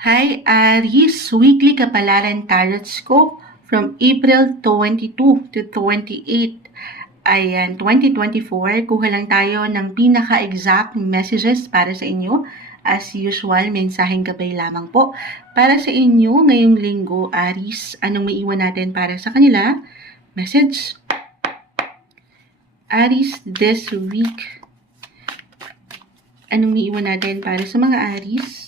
Hi, Aries! Weekly Kapalaran Tarot Scope from April 22 to 28. Ayan, 2024. Kuha lang tayo ng pinaka-exact messages para sa inyo. As usual, mensaheng gabay lamang po. Para sa inyo, ngayong linggo, Aries, anong maiwan natin para sa kanila? Message. Aries, this week, anong maiwan natin para sa mga Aries?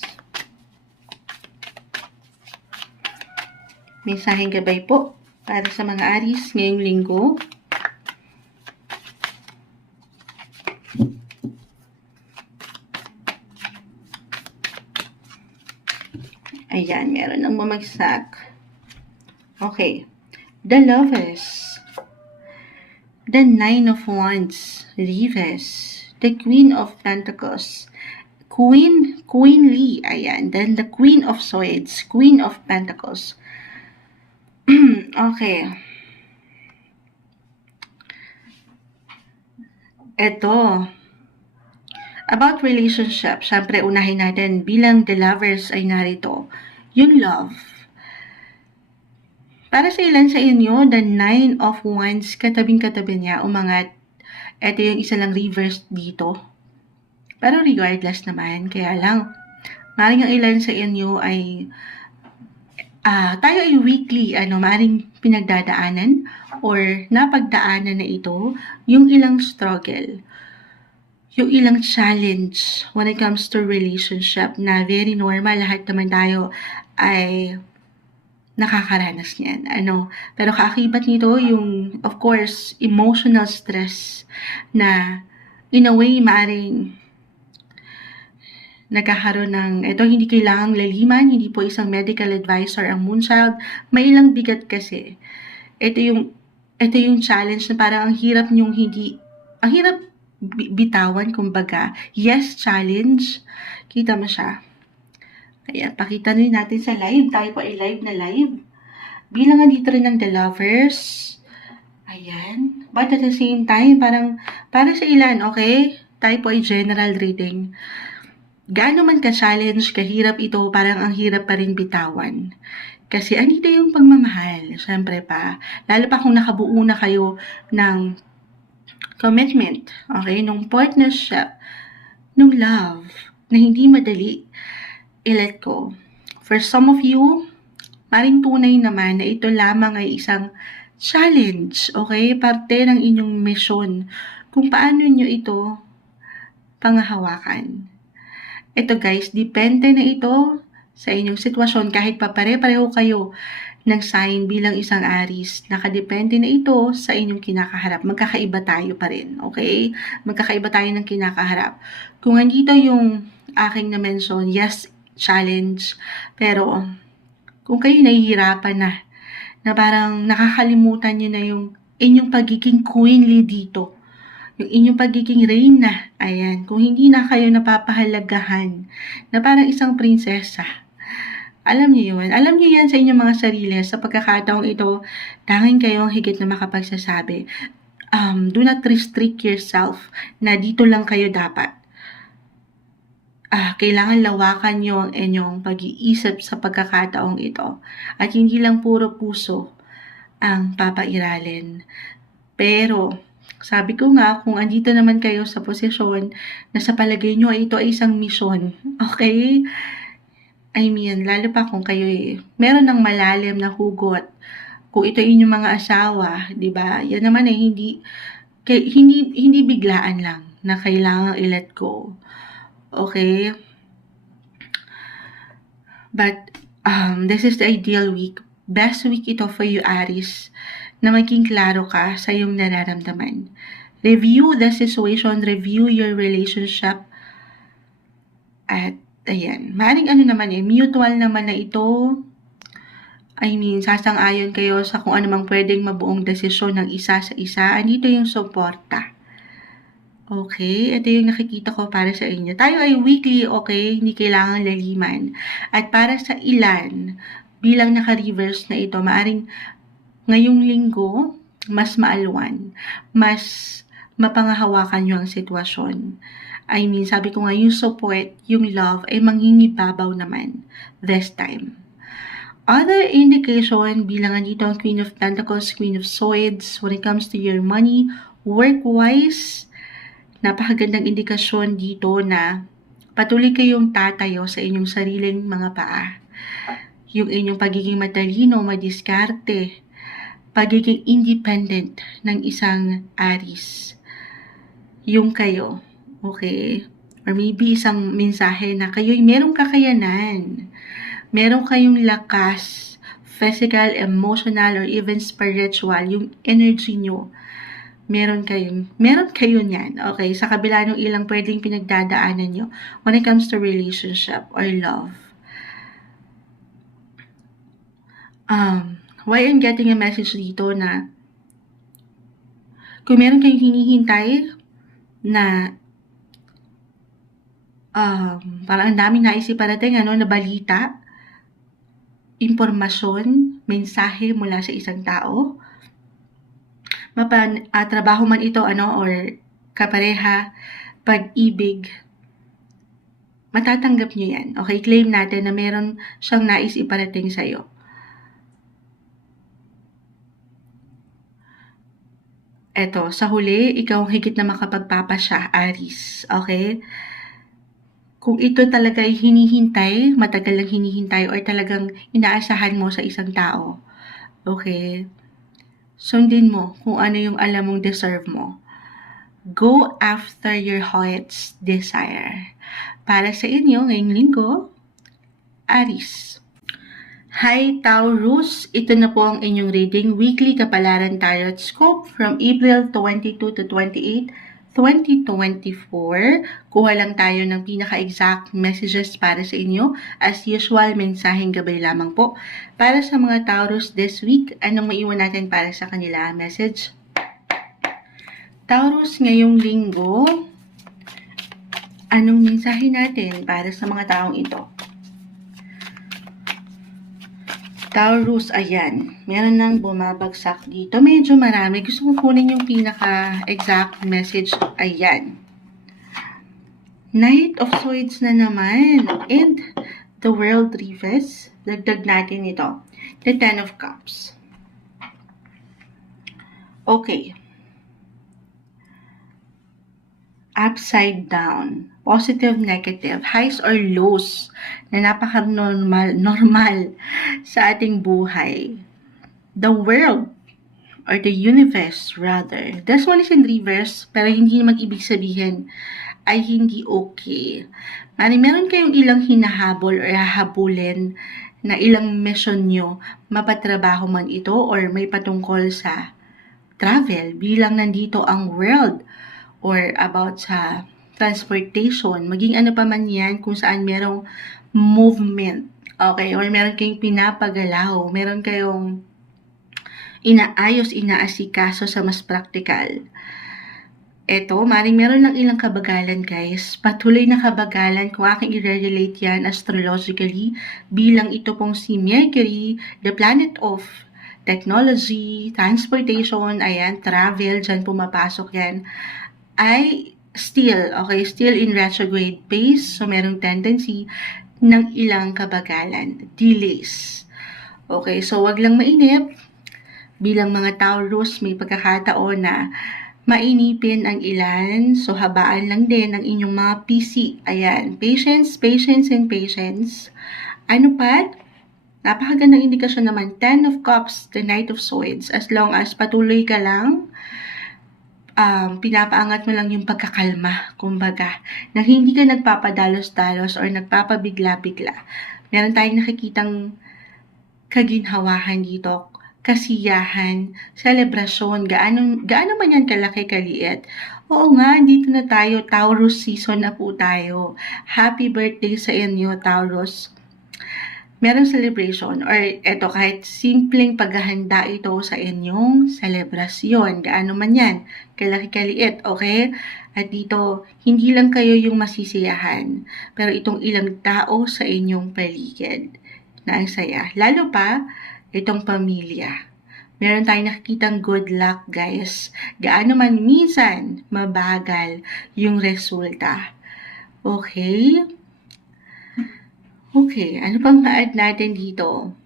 Mensaheng gabay po para sa mga Aries ngayong linggo. Ayan, meron ng bumagsak. Okay. The Lovers. The Nine of Wands. Reverse. The Queen of Pentacles. Queenly. Ayan. Then the Queen of Swords. Queen of Pentacles. Okay. Ito. About relationship, syempre unahin natin bilang the lovers ay narito, yung love. Para sa ilan sa inyo, the Nine of Wands, katabing-katabi niya, umangat. Ito yung isa lang reverse dito. Pero regardless naman, kaya lang, maaaring ang ilan sa inyo ay tayo ay weekly, maaaring pinagdadaanan or napagdaanan na ito yung ilang struggle, yung ilang challenge when it comes to relationship na very normal, lahat naman tayo ay nakakaranas niyan. Pero kaakibat nito yung, of course, emotional stress na in a way maaring nagkakaroon ng, ito hindi kailangang laliman, hindi po isang medical advisor ang Moonchild, may ilang bigat kasi. Ito yung challenge na parang ang hirap bitawan, kumbaga. Yes, challenge. Kita mo siya. Ayan, pakita rin natin sa live. Tayo po ay live na live. Bilang andito rin ng The Lovers. Ayan. But at the same time, parang para sa ilan, okay? Tayo po ay general reading. Gaano man ka-challenge, kahirap ito, parang ang hirap pa rin bitawan. Kasi andito yung pagmamahal, syempre pa. Lalo pa kung nakabuo na kayo ng commitment, okay? Nung partnership, nung love, na hindi madali i-let go. For some of you, maring tunay naman na ito lamang ay isang challenge, okay? Parte ng inyong mission kung paano nyo ito pangahawakan. Ito guys, depende na ito sa inyong sitwasyon. Kahit pa pare-pareho kayo ng sign bilang isang Aries, nakadepende na ito sa inyong kinakaharap. Magkakaiba tayo pa rin, okay? Magkakaiba tayo ng kinakaharap. Kung andito yung aking na-mention, yes, challenge. Pero kung kayo nahihirapan na parang nakakalimutan nyo na yung inyong pagiging queenly dito, yung inyong pagiging reyna, ayan, kung hindi na kayo napapahalagahan na parang isang prinsesa, alam niyo yun. Alam niyo yan sa inyong mga sarili. Sa pagkakataong ito, tanging kayo ang higit na makapagsasabi. Do not restrict yourself na dito lang kayo dapat. Kailangan lawakan nyo ang inyong pag-iisip sa pagkakataong ito. At hindi lang puro puso ang papairalin. Pero, sabi ko nga, kung andito naman kayo sa posisyon na sa palagay nyo ito ay isang misyon, okay? I mean, lalo pa kung kayo meron ng malalim na hugot. Kung ito ay inyong mga asawa, di ba? Yan naman ay hindi biglaan lang na kailangan i-let go. Okay? But, this is the ideal week. Best week ito for you, Aries, na maging klaro ka sa iyong nararamdaman. Review the situation, review your relationship, at ayan, maaaring mutual naman na ito. I mean, sasang-ayon kayo sa kung anumang pwedeng mabuong desisyon ng isa sa isa. Andito yung suporta. Okay, ito yung nakikita ko para sa inyo. Tayo ay weekly, okay? Hindi kailangan laliman. At para sa ilan, bilang naka-reverse na ito, maaaring ngayong linggo, mas maalwan, mas mapangahawakan nyo ang sitwasyon. I mean, sabi ko nga, yung support, yung love, ay manghingibabaw naman this time. Other indication, bilangan dito ang Queen of Pentacles, Queen of Swords, when it comes to your money, work-wise, napakagandang indikasyon dito na patuloy kayong tatayo sa inyong sariling mga paa. Yung inyong pagiging matalino, madiskarte, pagiging independent ng isang Aries. Yung kayo, okay? Or maybe isang mensahe na kayo'y merong kakayanan, meron kayong lakas, physical, emotional, or even spiritual, yung energy nyo, meron kayo niyan, okay? Sa kabila ng ilang pwedeng pinagdadaanan nyo when it comes to relationship or love. Why I'm getting a message dito na kung meron kayong hinihintay na parang ang daming naisip parating, na balita, impormasyon, mensahe mula sa isang tao, trabaho man ito, or kapareha, pag-ibig, matatanggap nyo yan. Okay, claim natin na meron siyang nais iparating sa'yo. Eto, sa huli, ikaw ang higit na makapagpapasya, Aries. Okay? Kung ito talaga ay hinihintay, matagal lang hinihintay, or talagang inaasahan mo sa isang tao, okay? Sundin mo kung ano yung alam mong deserve mo. Go after your heart's desire. Para sa inyo, ngayong linggo, Aries. Hi Taurus, ito na po ang inyong reading, Weekly Kapalaran Tarot Scope from April 22 to 28, 2024. Kuha lang tayo ng pinaka-exact messages para sa inyo. As usual, mensaheng gabay lamang po. Para sa mga Taurus this week, anong maiwan natin para sa kanila? Message. Taurus, ngayong linggo, anong mensahe natin para sa mga taong ito? Taurus, ayan. Meron nang bumabagsak dito. Medyo marami. Gusto ko kunin yung pinaka-exact message. Ayan. Knight of Swords na naman. And the World Reverse. Dagdag natin ito. The Ten of Cups. Okay. Upside down. Positive, negative, highs or lows na napaka-normal sa ating buhay. The world or the universe rather. This one is in reverse pero hindi naman ibig sabihin ay hindi okay. Meron kayong ilang hinahabol or hahabulin na ilang mission nyo, mapatrabaho man ito or may patungkol sa travel bilang nandito ang world or about sa transportation, maging ano pa man yan kung saan merong movement, okay, or meron kayong pinapagalaw, meron kayong inaasikaso sa mas praktikal. Eto, meron ng ilang kabagalan guys, patuloy na kabagalan kung aking i-relate yan astrologically bilang ito pong si Mercury, the planet of technology, transportation, ayan, travel, dyan pumapasok yan, ay still in retrograde phase, so merong tendency ng ilang kabagalan, delays. Okay, so wag lang mainip. Bilang mga Taurus, may pagkakataon na mainipin ang ilan, so habaan lang din ang inyong mga PC. Ayan, patience, and patience. Ano pa? Napakagandang indikasyon naman, Ten of Cups, the Knight of Swords, as long as patuloy ka lang, pinapaangat mo lang yung pagkakalma, kumbaga, na hindi ka nagpapadalos-dalos or nagpapabigla-bigla. Meron tayong nakikitang kaginhawahan dito, kasiyahan, selebrasyon, gaano man yan kalaki kaliit. Oo nga, dito na tayo, Taurus season na po tayo. Happy birthday sa inyo, Taurus. Merong celebration or eto kahit simpleng paghahanda ito sa inyong selebrasyon, gaano man yan, kalaki kaliit, okay? At dito, hindi lang kayo yung masisiyahan, pero itong ilang tao sa inyong paligid na ang saya. Lalo pa, itong pamilya. Meron tayong nakikitang good luck, guys. Gaano man minsan mabagal yung resulta. Okay? Okay, ano pang ma-add natin dito?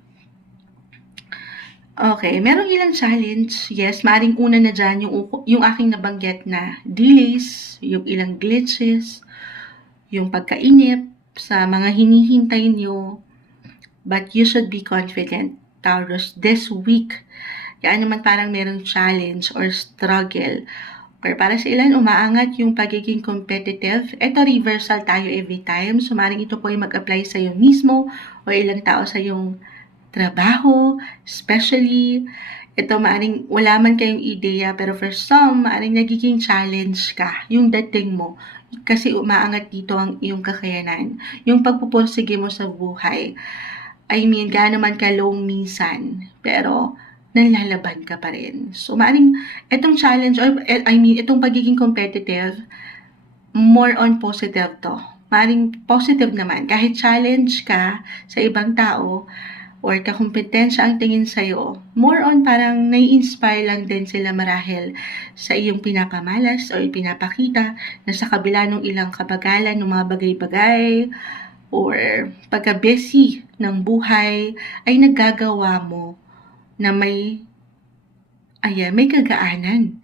Okay, merong ilang challenge. Yes, maaaring una na dyan yung aking nabanggit na delays, yung ilang glitches, yung pagkainip sa mga hinihintay nyo. But you should be confident, Taurus, this week. Kaya naman parang merong challenge or struggle. Or para sa ilan, umaangat yung pagiging competitive. Ito, reversal tayo every time. So, maaaring ito po ay mag-apply sa iyo mismo o ilang tao sa iyong trabaho, especially, ito maaring wala man kayong ideya, pero for some, maaring nagiging challenge ka, yung dating mo, kasi umaangat dito ang iyong kakayanan, yung pagpupursige mo sa buhay. I mean, gaano man ka low minsan, pero nalalaban ka pa rin. So, maaring itong challenge, or I mean, itong pagiging competitive, more on positive to. Maaring positive naman, kahit challenge ka sa ibang tao, or kakumpetensya ang tingin sa'yo, more on parang nai-inspire lang din sila marahil sa iyong pinapamalas o pinapakita na sa kabila ng ilang kabagalan ng mga bagay-bagay or pagka-busy ng buhay ay nagagawa mo na may kagaanan.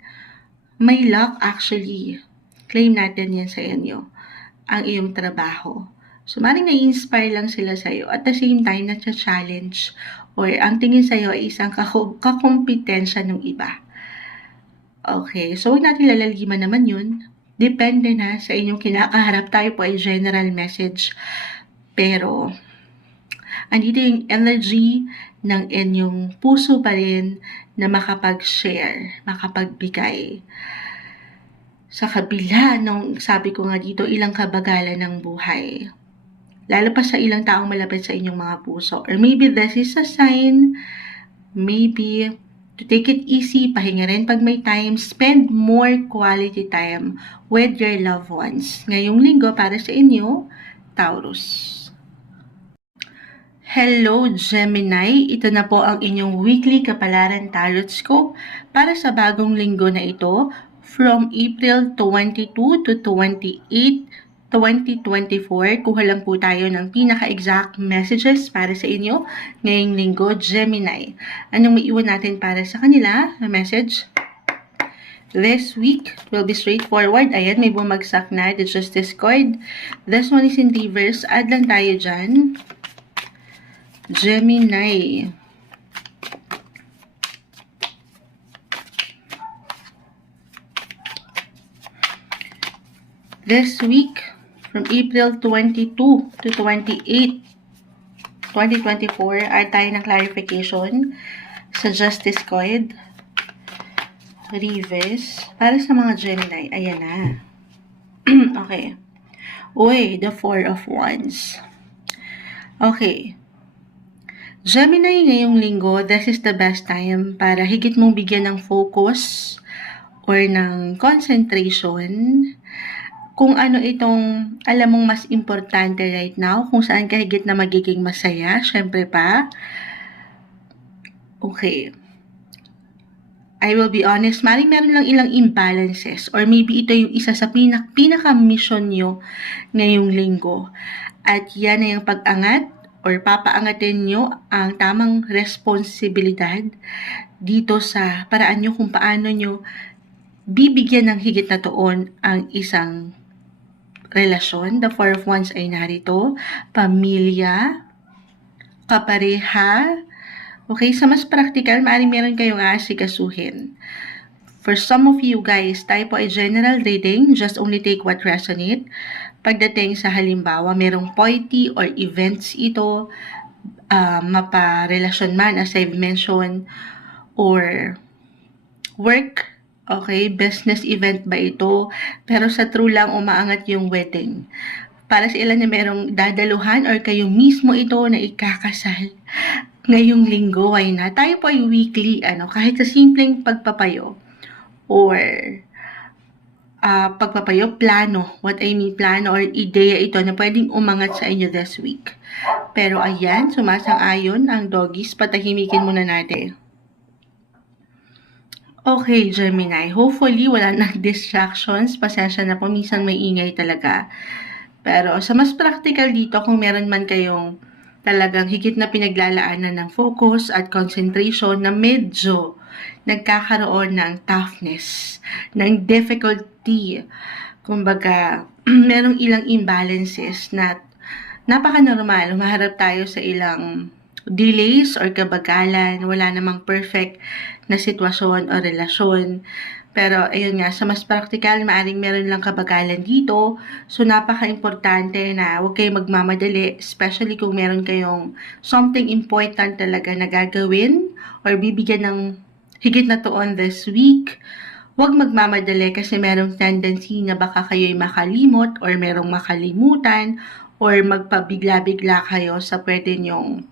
May luck actually. Claim natin yan sa inyo, ang iyong trabaho. So, maaaring na-inspire lang sila sa'yo. At the same time, na-challenge or ang tingin sa'yo ay isang kakumpetensya ng iba. Okay, so huwag natin lalaliman naman yun. Depende na sa inyong kinakaharap. Tayo po ay general message. Pero, andito yung energy ng inyong puso pa rin na makapag-share, makapagbigay. Sa kabila nung sabi ko nga dito, ilang kabagalan ng buhay. Lalo pa sa ilang taong malapit sa inyong mga puso. Or maybe this is a sign, maybe to take it easy, pahinga rin pag may time, spend more quality time with your loved ones. Ngayong linggo para sa inyo, Taurus. Hello Gemini, ito na po ang inyong weekly kapalaran tarot scope para sa bagong linggo na ito from April 22 to 28, 2024. Kuha lang po tayo ng pinaka-exact messages para sa inyo ngayong linggo, Gemini. Anong maiwan natin para sa kanila na message? This week will be straightforward. Ayan, may bumagsak na, the Justice card. This one is in reverse. Add lang tayo dyan. Gemini. This week, from April 22 to 28, 2024, add tayo ng clarification sa Justice card. Reverse. Para sa mga Gemini, ayan na. Okay. Uy, the Four of Wands. Okay. Gemini, ngayong linggo, this is the best time para higit mong bigyan ng focus or ng concentration kung ano itong alam mong mas importante right now, kung saan ka higit na magiging masaya, syempre pa. Okay. I will be honest, maring meron lang ilang imbalances or maybe ito yung isa sa pinaka-mission nyo ngayong linggo. At yan na yung pag-angat or papaangatin nyo ang tamang responsibilidad dito sa paraan nyo kung paano nyo bibigyan ng higit na tuon ang isang relasyon. The Four of Wands ay narito. Pamilya, kapareha. Okay, sa mas practical, maaaring meron kayong aasikasuhin. For some of you guys, tayo po ay general reading. Just only take what resonate. Pagdating sa halimbawa, merong poety or events ito, maparelasyon man, as I've mentioned, or work, okay, business event ba ito, pero sa true lang umaangat yung wedding. Para sa ilan na merong dadaluhan or kayo mismo ito na ikakasal ngayong linggo, why na? Tayo po ay weekly, kahit sa simpleng pagpapayo or pagpapayo, plano. What I mean, plano or ideya ito na pwedeng umangat sa inyo this week. Pero ayan, sumasang-ayon ang doggies, patahimikin muna natin. Okay, Gemini. Hopefully, wala nang distractions. Pasensya na po, minsan may ingay talaga. Pero sa mas practical dito, kung meron man kayong talagang higit na pinaglalaanan ng focus at concentration na medyo nagkakaroon ng toughness, ng difficulty, kumbaga, merong ilang imbalances na napaka-normal. Humaharap tayo sa ilang delays or kabagalan. Wala namang perfect na sitwasyon o relasyon. Pero ayun nga, sa mas practical, maaring meron lang kabagalan dito. So napaka-importante na huwag kayong magmamadali, especially kung meron kayong something important talaga na gagawin or bibigyan ng higit na tuon this week. Huwag magmamadali kasi merong tendency na baka kayo'y makalimot or merong makalimutan or magpabigla-bigla kayo sa pwede nyong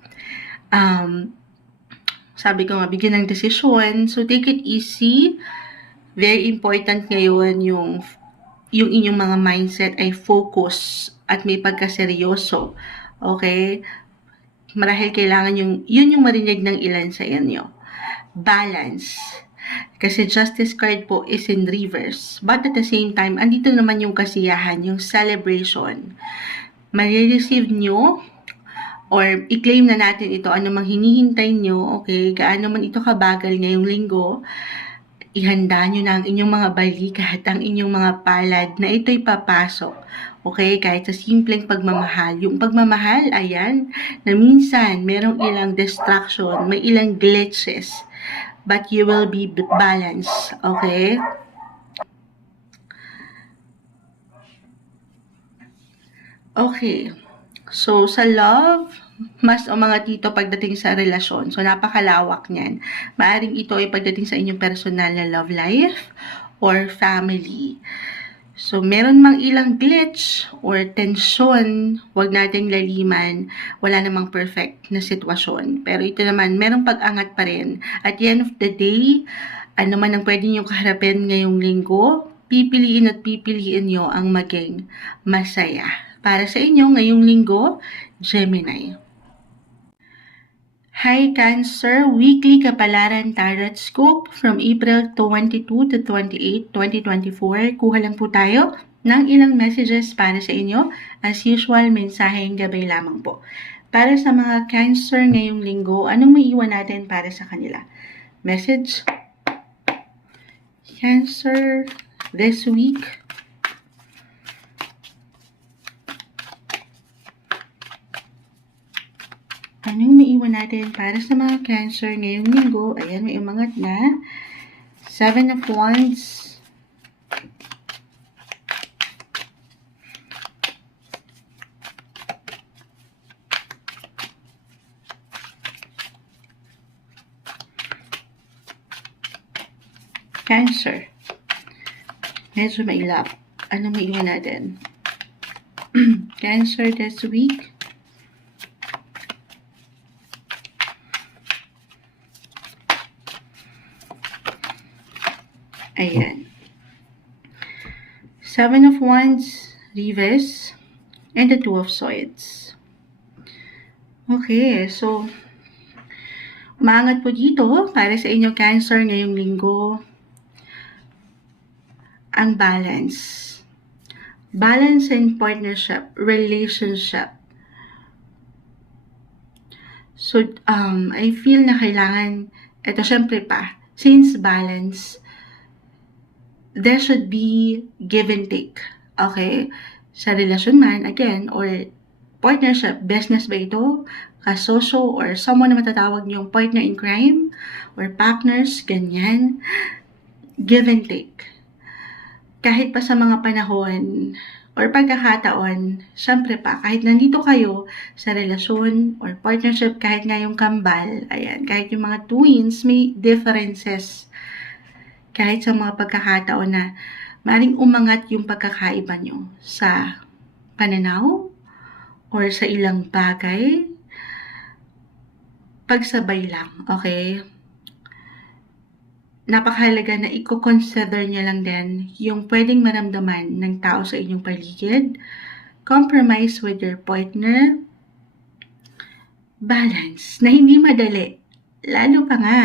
sabi ko nga, bigyan ng desisyon. So, take it easy. Very important ngayon yung inyong mga mindset ay focus at may pagkaseryoso. Okay? Marahil kailangan yun yung marinig ng ilan sa inyo. Balance. Kasi justice card po is in reverse. But at the same time, andito naman yung kasiyahan, yung celebration. Marireceive nyo or i-claim na natin ito, ano mang hinihintay nyo, okay, gaano man ito kabagal ngayong linggo, ihanda nyo na ang inyong mga balikat, ang inyong mga palad na ito'y papasok. Okay, kahit sa simpleng pagmamahal. Yung pagmamahal, ayan, na minsan merong ilang distraction, may ilang glitches, but you will be balanced, okay? Okay. So, sa love, mas umangat dito pagdating sa relasyon. So, napakalawak niyan. Maaring ito ay pagdating sa inyong personal na love life or family. So, meron mang ilang glitch or tension, huwag nating laliman. Wala namang perfect na sitwasyon. Pero ito naman, merong pag-angat pa rin. At the end of the day, ano man ang pwede nyo kaharapin ngayong linggo, pipiliin nyo ang maging masaya. Para sa inyo ngayong linggo, Gemini. Hi Cancer, weekly kapalaran tarot scope from April 22 to 28, 2024. Kuha lang po tayo ng ilang messages para sa inyo. As usual, mensaheng gabay lamang po. Para sa mga Cancer ngayong linggo, anong maiiwan natin para sa kanila? Message. Cancer this week. Anong maiwan natin para sa mga Cancer ngayong linggo? Ayan, may umangat na. 7 of Wands. Cancer. Medyo mailap. Anong maiwan natin? Cancer this week. Ayan. 7 of Wands, reverse, and the 2 of Swords. Okay, so, umangat po dito para sa inyo Cancer ngayong linggo, ang balance. Balance in partnership, relationship. So, I feel na kailangan, ito syempre pa, since balance, there should be give and take. Okay? Sa relasyon man, again, or partnership, business ba ito? Kasosyo, or someone na matatawag niyong partner in crime, or partners, ganyan. Give and take. Kahit pa sa mga panahon, or pagkakataon, syempre pa, kahit nandito kayo sa relasyon, or partnership, kahit nga yung kambal, ayan, kahit yung mga twins, may differences. Kahit sa mga pagkakataon na maaaring umangat yung pagkakaiba nyo sa pananaw or sa ilang bagay, pagsabay lang, okay? Napakahalaga na i-consider nyo lang din yung pwedeng maramdaman ng tao sa inyong paligid, compromise with your partner, balance, na hindi madali. Lalo pa nga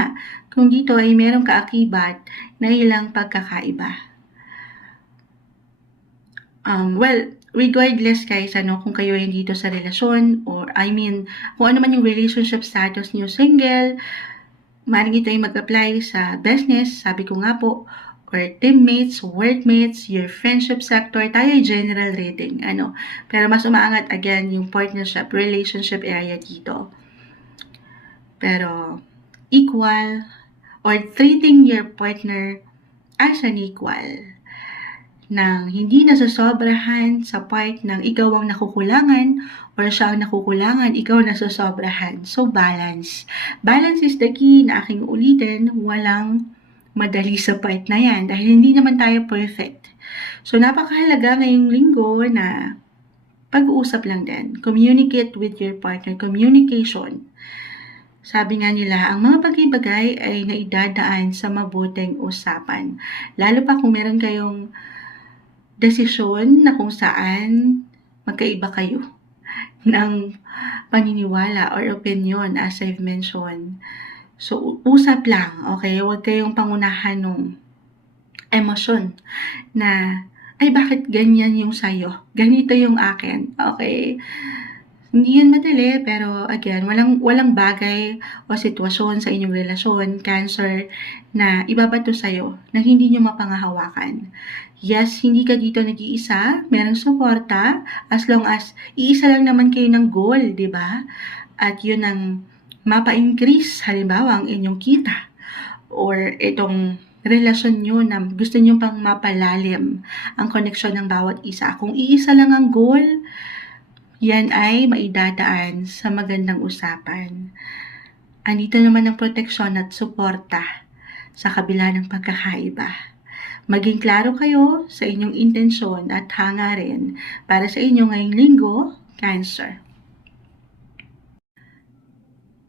kung dito ay merong kaakibat na ilang pagkakaiba. Well, regardless guys, kung kayo ay dito sa relasyon or kung ano man yung relationship status niyo, single, maaaring ito ay mag-apply sa business, sabi ko nga po, or teammates, workmates, your friendship sector, tayo ay general reading, Pero mas umaangat again yung partnership, relationship area dito. Pero equal or treating your partner as an equal nang hindi nasasobrahan sa part ng ikaw ang nakukulangan or siya ang nakukulangan, ikaw nasasobrahan. So, balance. Balance is the key na aking ulitin. Walang madali sa part na yan dahil hindi naman tayo perfect. So, napakahalaga ngayong linggo na pag-uusap lang din. Communicate with your partner. Communication. Sabi nga nila, ang mga bagay-bagay ay naidadaan sa mabuting usapan. Lalo pa kung meron kayong desisyon na kung saan magkaiba kayo ng paniniwala or opinion as I've mentioned. So, usap lang, okay? Huwag kayong pangunahan ng emosyon na, ay bakit ganyan yung sayo? Ganito yung akin, okay? Hindi yun madali, pero again, walang bagay o sitwasyon sa inyong relasyon, Cancer, na ibabato sa'yo na hindi nyo mapangahawakan. Yes, hindi ka dito nag-iisa, merong suporta, as long as iisa lang naman kayo ng goal, di ba? At yun ang mapa-increase, halimbawa, ang inyong kita or itong relasyon nyo na gusto nyo pang mapalalim ang koneksyon ng bawat isa. Kung iisa lang ang goal, yan ay maidadaan sa magandang usapan. Andito naman ang proteksyon at suporta sa kabila ng pagkakaiba. Maging klaro kayo sa inyong intensyon at hangarin para sa inyo ngayong linggo, Cancer.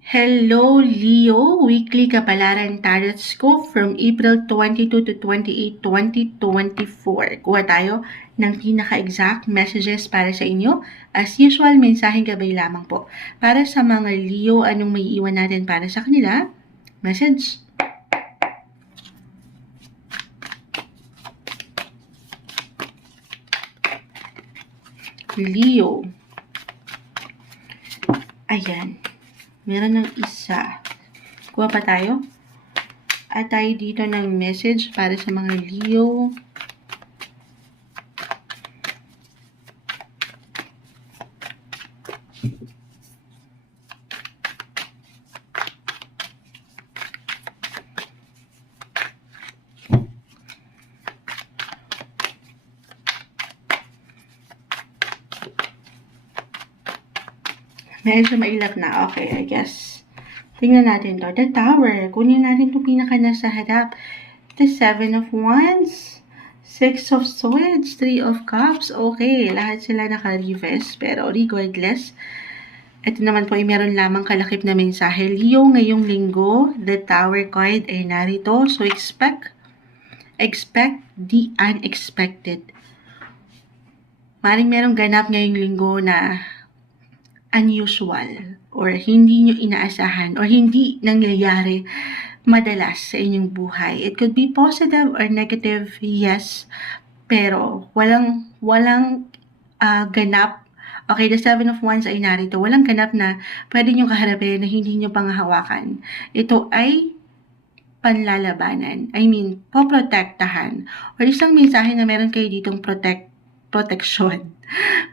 Hello Leo, weekly kapalaran tarot scope from April 22 to 28, 2024. Kuha tayo ng pinaka-exact messages para sa inyo. As usual, mensaheng gabay lamang po. Para sa mga Leo, anong may iwan natin para sa kanila? Message. Leo. Ayan. Meron ng isa. Kuha pa tayo. At tayo dito ng message para sa mga Leo. Medyo mailap na. Okay, I guess. Tingnan natin to. The Tower. Kunin natin itong pinaka nasa harap. The Seven of Wands. Six of Swords. Three of Cups. Okay, lahat sila naka-reverse. Pero regardless, ito naman po ay meron lamang kalakip na mensahe. Leo, ngayong linggo, the Tower card ay narito. So, expect the unexpected. Maring merong ganap ngayong linggo na unusual or hindi nyo inaasahan or hindi nangyayari madalas sa inyong buhay. It could be positive or negative, yes, pero walang ganap. Okay, the Seven of Wands ay narito. Walang ganap na pwede nyo kaharapin na hindi nyo panghahawakan. Ito ay panlalabanan. Poprotektahan. Or isang mensahe na meron kayo ditong protection.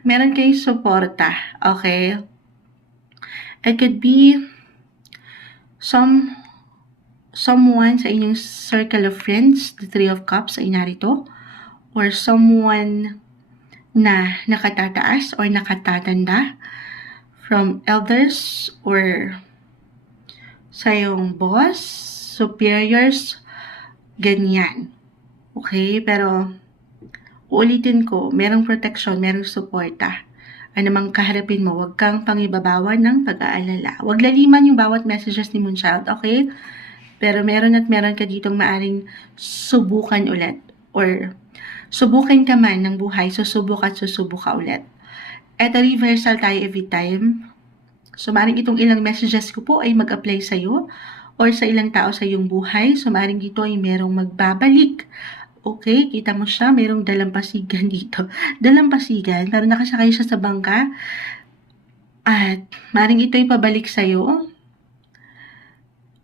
Meron kayong suporta. Okay? It could be someone sa inyong circle of friends, the Three of Cups ay narito, or someone na nakatataas or nakatatanda from elders or sa iyong boss, superiors, ganyan. Okay? Pero uulitin ko, merong protection, merong suporta. Anumang kaharapin mo, huwag kang pangibabawan ng pag-aalala. Huwag laliman yung bawat messages ni Moonchild, okay? Pero meron ka ditong maaring subukan ulit. Or subukan ka man ng buhay, susubok ka ulit. Eto, reversal tayo every time. So, maaring itong ilang messages ko po ay mag-apply sa'yo. or sa ilang tao sa iyong buhay. So, maaaring dito ay merong magbabalik. Okay, kita mo siya, merong dalampasigan dito. Dalampasigan, pero nakasakay siya sa bangka. At maaaring ito ay pabalik sa'yo.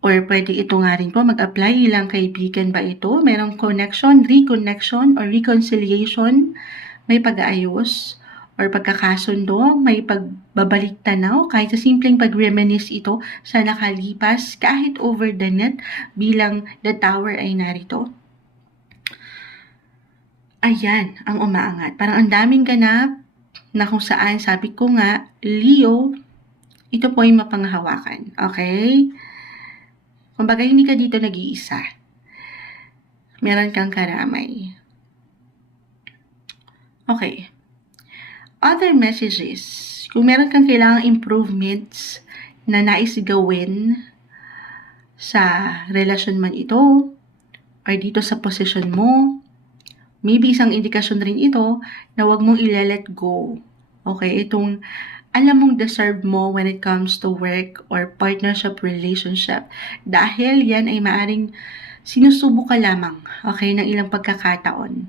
Or pwede ito nga rin po mag-apply, ilang kaibigan ba ito? Merong connection, reconnection, or reconciliation, may pag-aayos, or pagkakasundo, may pagbabalik tanaw, kahit sa simpleng pag-reminisce ito sa nakalipas, kahit over the net, bilang the tower ay narito. Ayan, ang umaangat. Parang ang daming ganap na kung saan, sabi ko nga, Leo, ito po ay mapanghawakan. Okay? Kumbaga, hindi ka dito nag-iisa. Meron kang karamay. Okay. Other messages. Kung meron kang kailangang improvements na nais gawin sa relasyon man ito, or dito sa position mo, maybe isang indikasyon rin ito na huwag mong i-let go. Okay, itong alam mong deserve mo when it comes to work or partnership relationship. Dahil yan ay maaring sinusubok ka lamang, okay, ng ilang pagkakataon.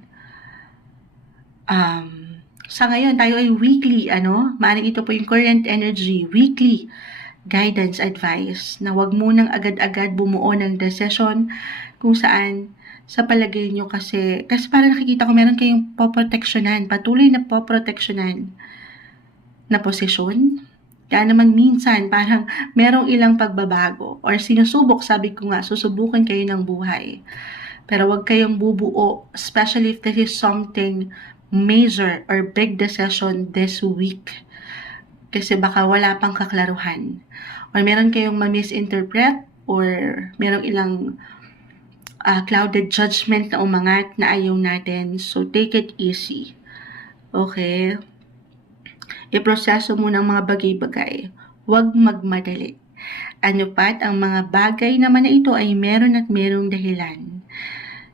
Sa ngayon, tayo ay weekly, maaring ito po yung current energy, weekly guidance advice na wag munang agad-agad bumuo ng decision kung saan sa palagay nyo kasi parang nakikita ko meron kayong poproteksyonan, patuloy na poproteksyonan na posisyon. Kaya naman minsan parang merong ilang pagbabago or sinusubok, sabi ko nga, susubukan kayo ng buhay. Pero wag kayong bubuo, especially if this is something major or big decision this week. Kasi baka wala pang kaklaruhan. Or meron kayong ma-misinterpret or merong ilang clouded judgment na umangat na ayaw natin. So, take it easy. Okay? Iproseso mo ng mga bagay-bagay. Huwag magmadali. Ano pat, ang mga bagay naman na ito ay meron at merong dahilan.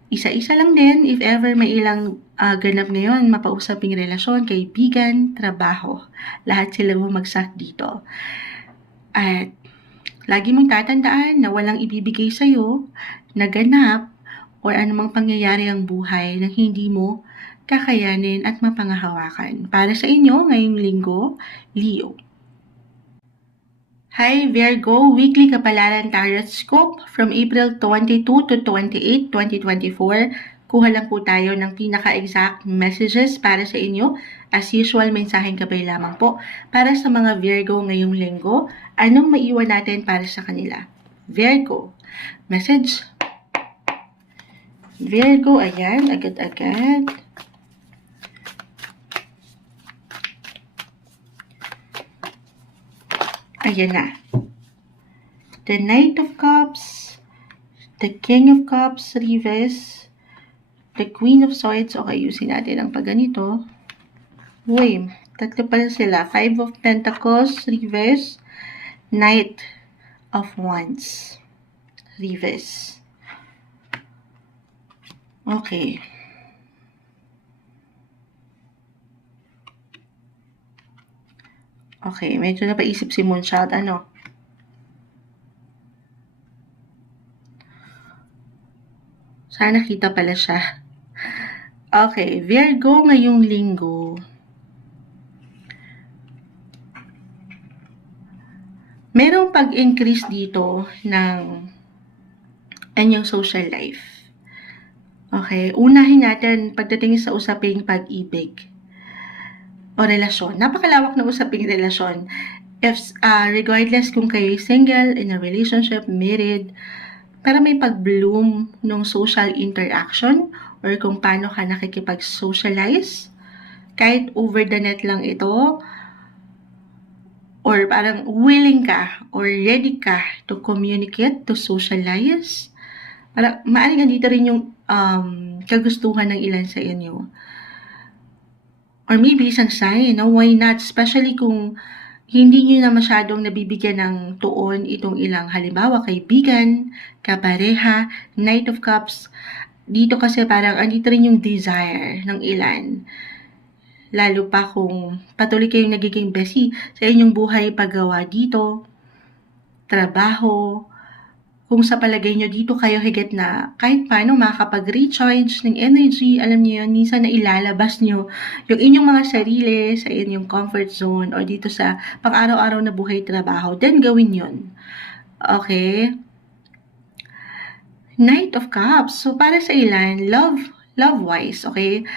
Isa-isa lang din, if ever may ilang ganap ngayon, mapausaping relasyon, kaibigan, trabaho. Lahat sila bumagsak dito. At lagi mong tatandaan na walang ibibigay sa'yo na ganap o anumang pangyayari ang buhay na hindi mo kakayanin at mapangahawakan. Para sa inyo, ngayong linggo, Leo. Hi Virgo, weekly Kapalaran Tarot Scope from April 22 to 28, 2024. Kuha lang po tayo ng pinaka-exact messages para sa inyo. As usual, mensaheng gabay lamang po. Para sa mga Virgo ngayong linggo, anong maiwan natin para sa kanila? Virgo, message. Virgo, ayan, agad-agad. Ayan na. The Knight of Cups, the King of Cups, Reverse, the Queen of Swords. Okay, ayusin natin ang pagganito. Uy, tatlo pala sila. Five of Pentacles, Reverse, Knight of Wands, Reverse. Okay. Okay, medyo napaisip si Moonshot, Sana kita pala siya. Okay, Virgo ngayong linggo. Merong pag-increase dito ng inyong social life. Okay, unahin natin pagdating sa usaping pag-ibig o relasyon. Napakalawak na usaping relasyon. If, regardless kung kayo single, in a relationship, married, para may pag-bloom ng social interaction or kung paano ka nakikipag-socialize, kahit over the net lang ito, or parang willing ka or ready ka to communicate, to socialize. Parang maaaring andito rin yung kagustuhan ng ilan sa inyo. Or maybe isang sign, why not? Especially kung hindi nyo na masyadong nabibigyan ng tuon itong ilang halimbawa, kaibigan, kapareha, Knight of Cups. Dito kasi parang andito rin yung desire ng ilan. Lalo pa kung patuloy kayong nagiging busy sa inyong buhay paggawa dito, trabaho, kung sa palagay nyo dito kayo higit na kahit paano makakapag-recharge ng energy, alam niyo yun, minsan na ilalabas nyo yung inyong mga sarili sa inyong comfort zone or dito sa pang-araw-araw na buhay trabaho, then gawin yun. Okay? Knight of Cups. So, para sa ilan, love-wise, okay?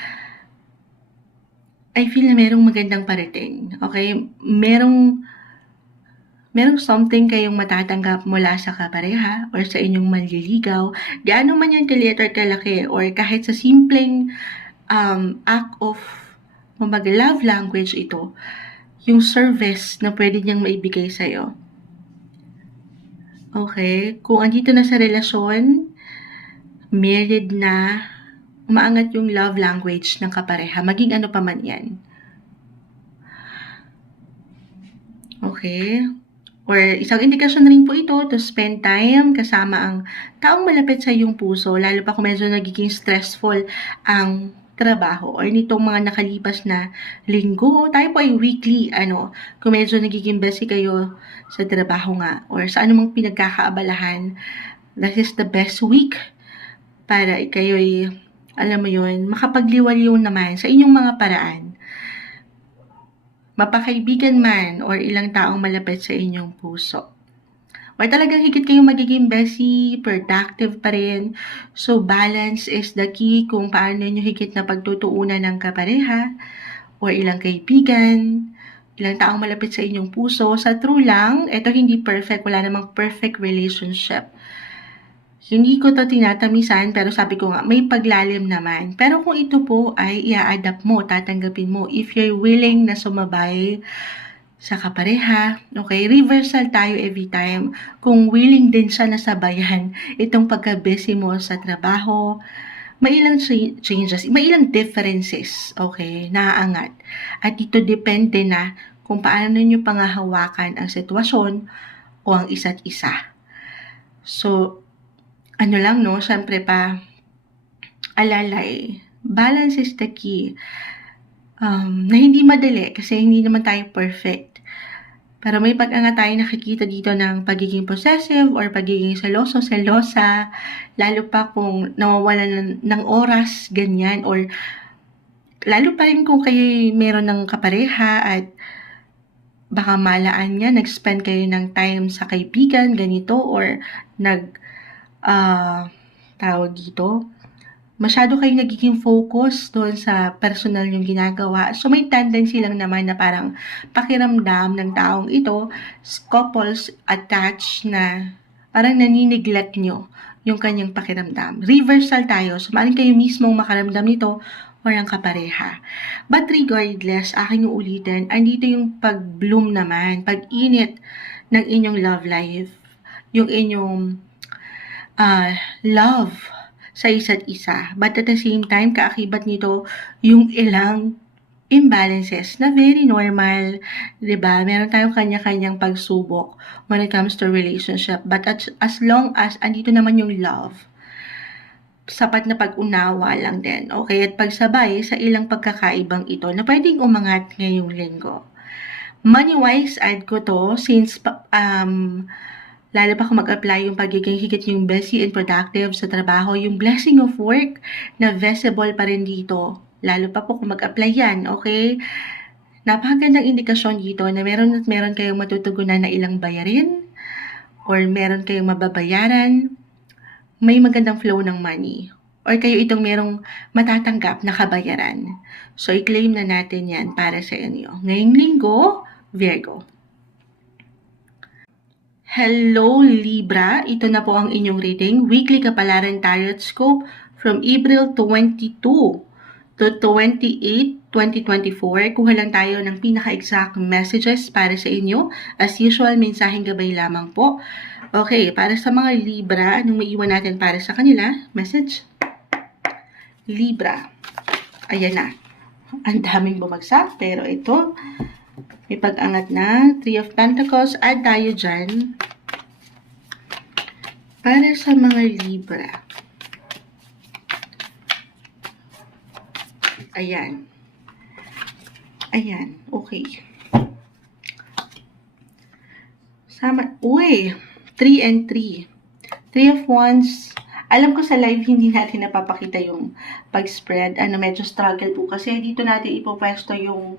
I feel na merong magandang parating. Okay? Merong something kayong matatanggap mula sa kapareha or sa inyong manliligaw. Gaano man yan kaliit or kalaki or kahit sa simpleng act of mag-love language ito, yung service na pwede niyang maibigay sa'yo. Okay? Kung andito na sa relasyon, married na, umaangat yung love language ng kapareha, maging ano pa man yan. Okay? Or isang indikasyon rin po ito to spend time kasama ang taong malapit sa iyong puso, lalo pa kung medyo nagiging stressful ang trabaho or nitong mga nakalipas na linggo. Tayo po ay weekly, kung medyo nagiging busy kayo sa trabaho nga or sa anumang pinagkakaabalahan, that is the best week para kayo ay, alam mo yun, makapagliwaliw naman sa inyong mga paraan. Mapakaibigan man or ilang taong malapit sa inyong puso. Or talagang higit kayong magiging busy, productive pa rin. So, balance is the key kung paano nyo higit na pagtutuunan ng kapareha or ilang kaibigan, ilang taong malapit sa inyong puso. Sa true lang, ito hindi perfect. Wala namang perfect relationship. Hindi ko to tinatamisan, pero sabi ko nga, may paglalim naman. Pero kung ito po ay i-adapt mo, tatanggapin mo, if you're willing na sumabay sa kapareha, okay, reversal tayo every time. Kung willing din siya na sabayan itong pagka-busy mo sa trabaho, may ilang changes, may ilang differences, okay, naaangat. At ito depende na kung paano nyo pangahawakan ang sitwasyon o ang isa't isa. So, syempre pa, alalay, balance is the key. Na hindi madali kasi hindi naman tayo perfect. Pero may pag-anga tayo nakikita dito ng pagiging possessive or pagiging selosa, lalo pa kung nawawalan ng oras, ganyan, or lalo pa rin kung kayo meron ng kapareha at baka malaan niya, nag-spend kayo ng time sa kaibigan, ganito, or tawag dito, masyado kayo nagiging focus doon sa personal yung ginagawa. So, may tendency lang naman na parang pakiramdam ng taong ito, couples attached na parang naniniglect nyo yung kanyang pakiramdam. Reversal tayo. So, maaaring kayo mismong makaramdam nito or ang kapareha. But regardless, aking uulitin, andito yung pag-bloom naman, pag-init ng inyong love life, yung inyong love sa isa't isa. But at the same time, kaakibat nito yung ilang imbalances na very normal, 'di ba? Meron tayong kanya-kanyang pagsubok when it comes to relationship. But as long as andito naman yung love, sapat na pag-unawa lang din. Okay? At pagsabay sa ilang pagkakaibang ito na pwedeng umangat ngayong linggo. Money-wise, add ko to since lalo pa kung mag-apply yung pagiging higit yung busy and productive sa trabaho, yung blessing of work na visible pa rin dito. Lalo pa po kung mag-apply yan, okay? Napakagandang indikasyon dito na meron at meron kayong matutugunan na ilang bayarin or meron kayong mababayaran, may magandang flow ng money. Or kayo itong merong matatanggap na kabayaran. So, i-claim na natin yan para sa inyo. Ngayong linggo, Virgo. Hello Libra, ito na po ang inyong reading, Weekly Kapalaran Tarot Scope from April 22 to 28, 2024. Kuha lang tayo ng pinaka-exact messages para sa inyo. As usual, mensaheng gabay lamang po. Okay, para sa mga Libra, anong maiwan natin para sa kanila? Message? Libra. Ayan na. Ang daming bumagsak, pero ito, may pag-angat na. Three of Pentacles. Add tayo dyan. Para sa mga Libra. Ayan. Ayan. Okay. Sama. Uy! 3 and 3. Three of Wands. Alam ko sa live hindi natin napapakita yung pag-spread. Medyo struggle po kasi dito natin ipopwesto yung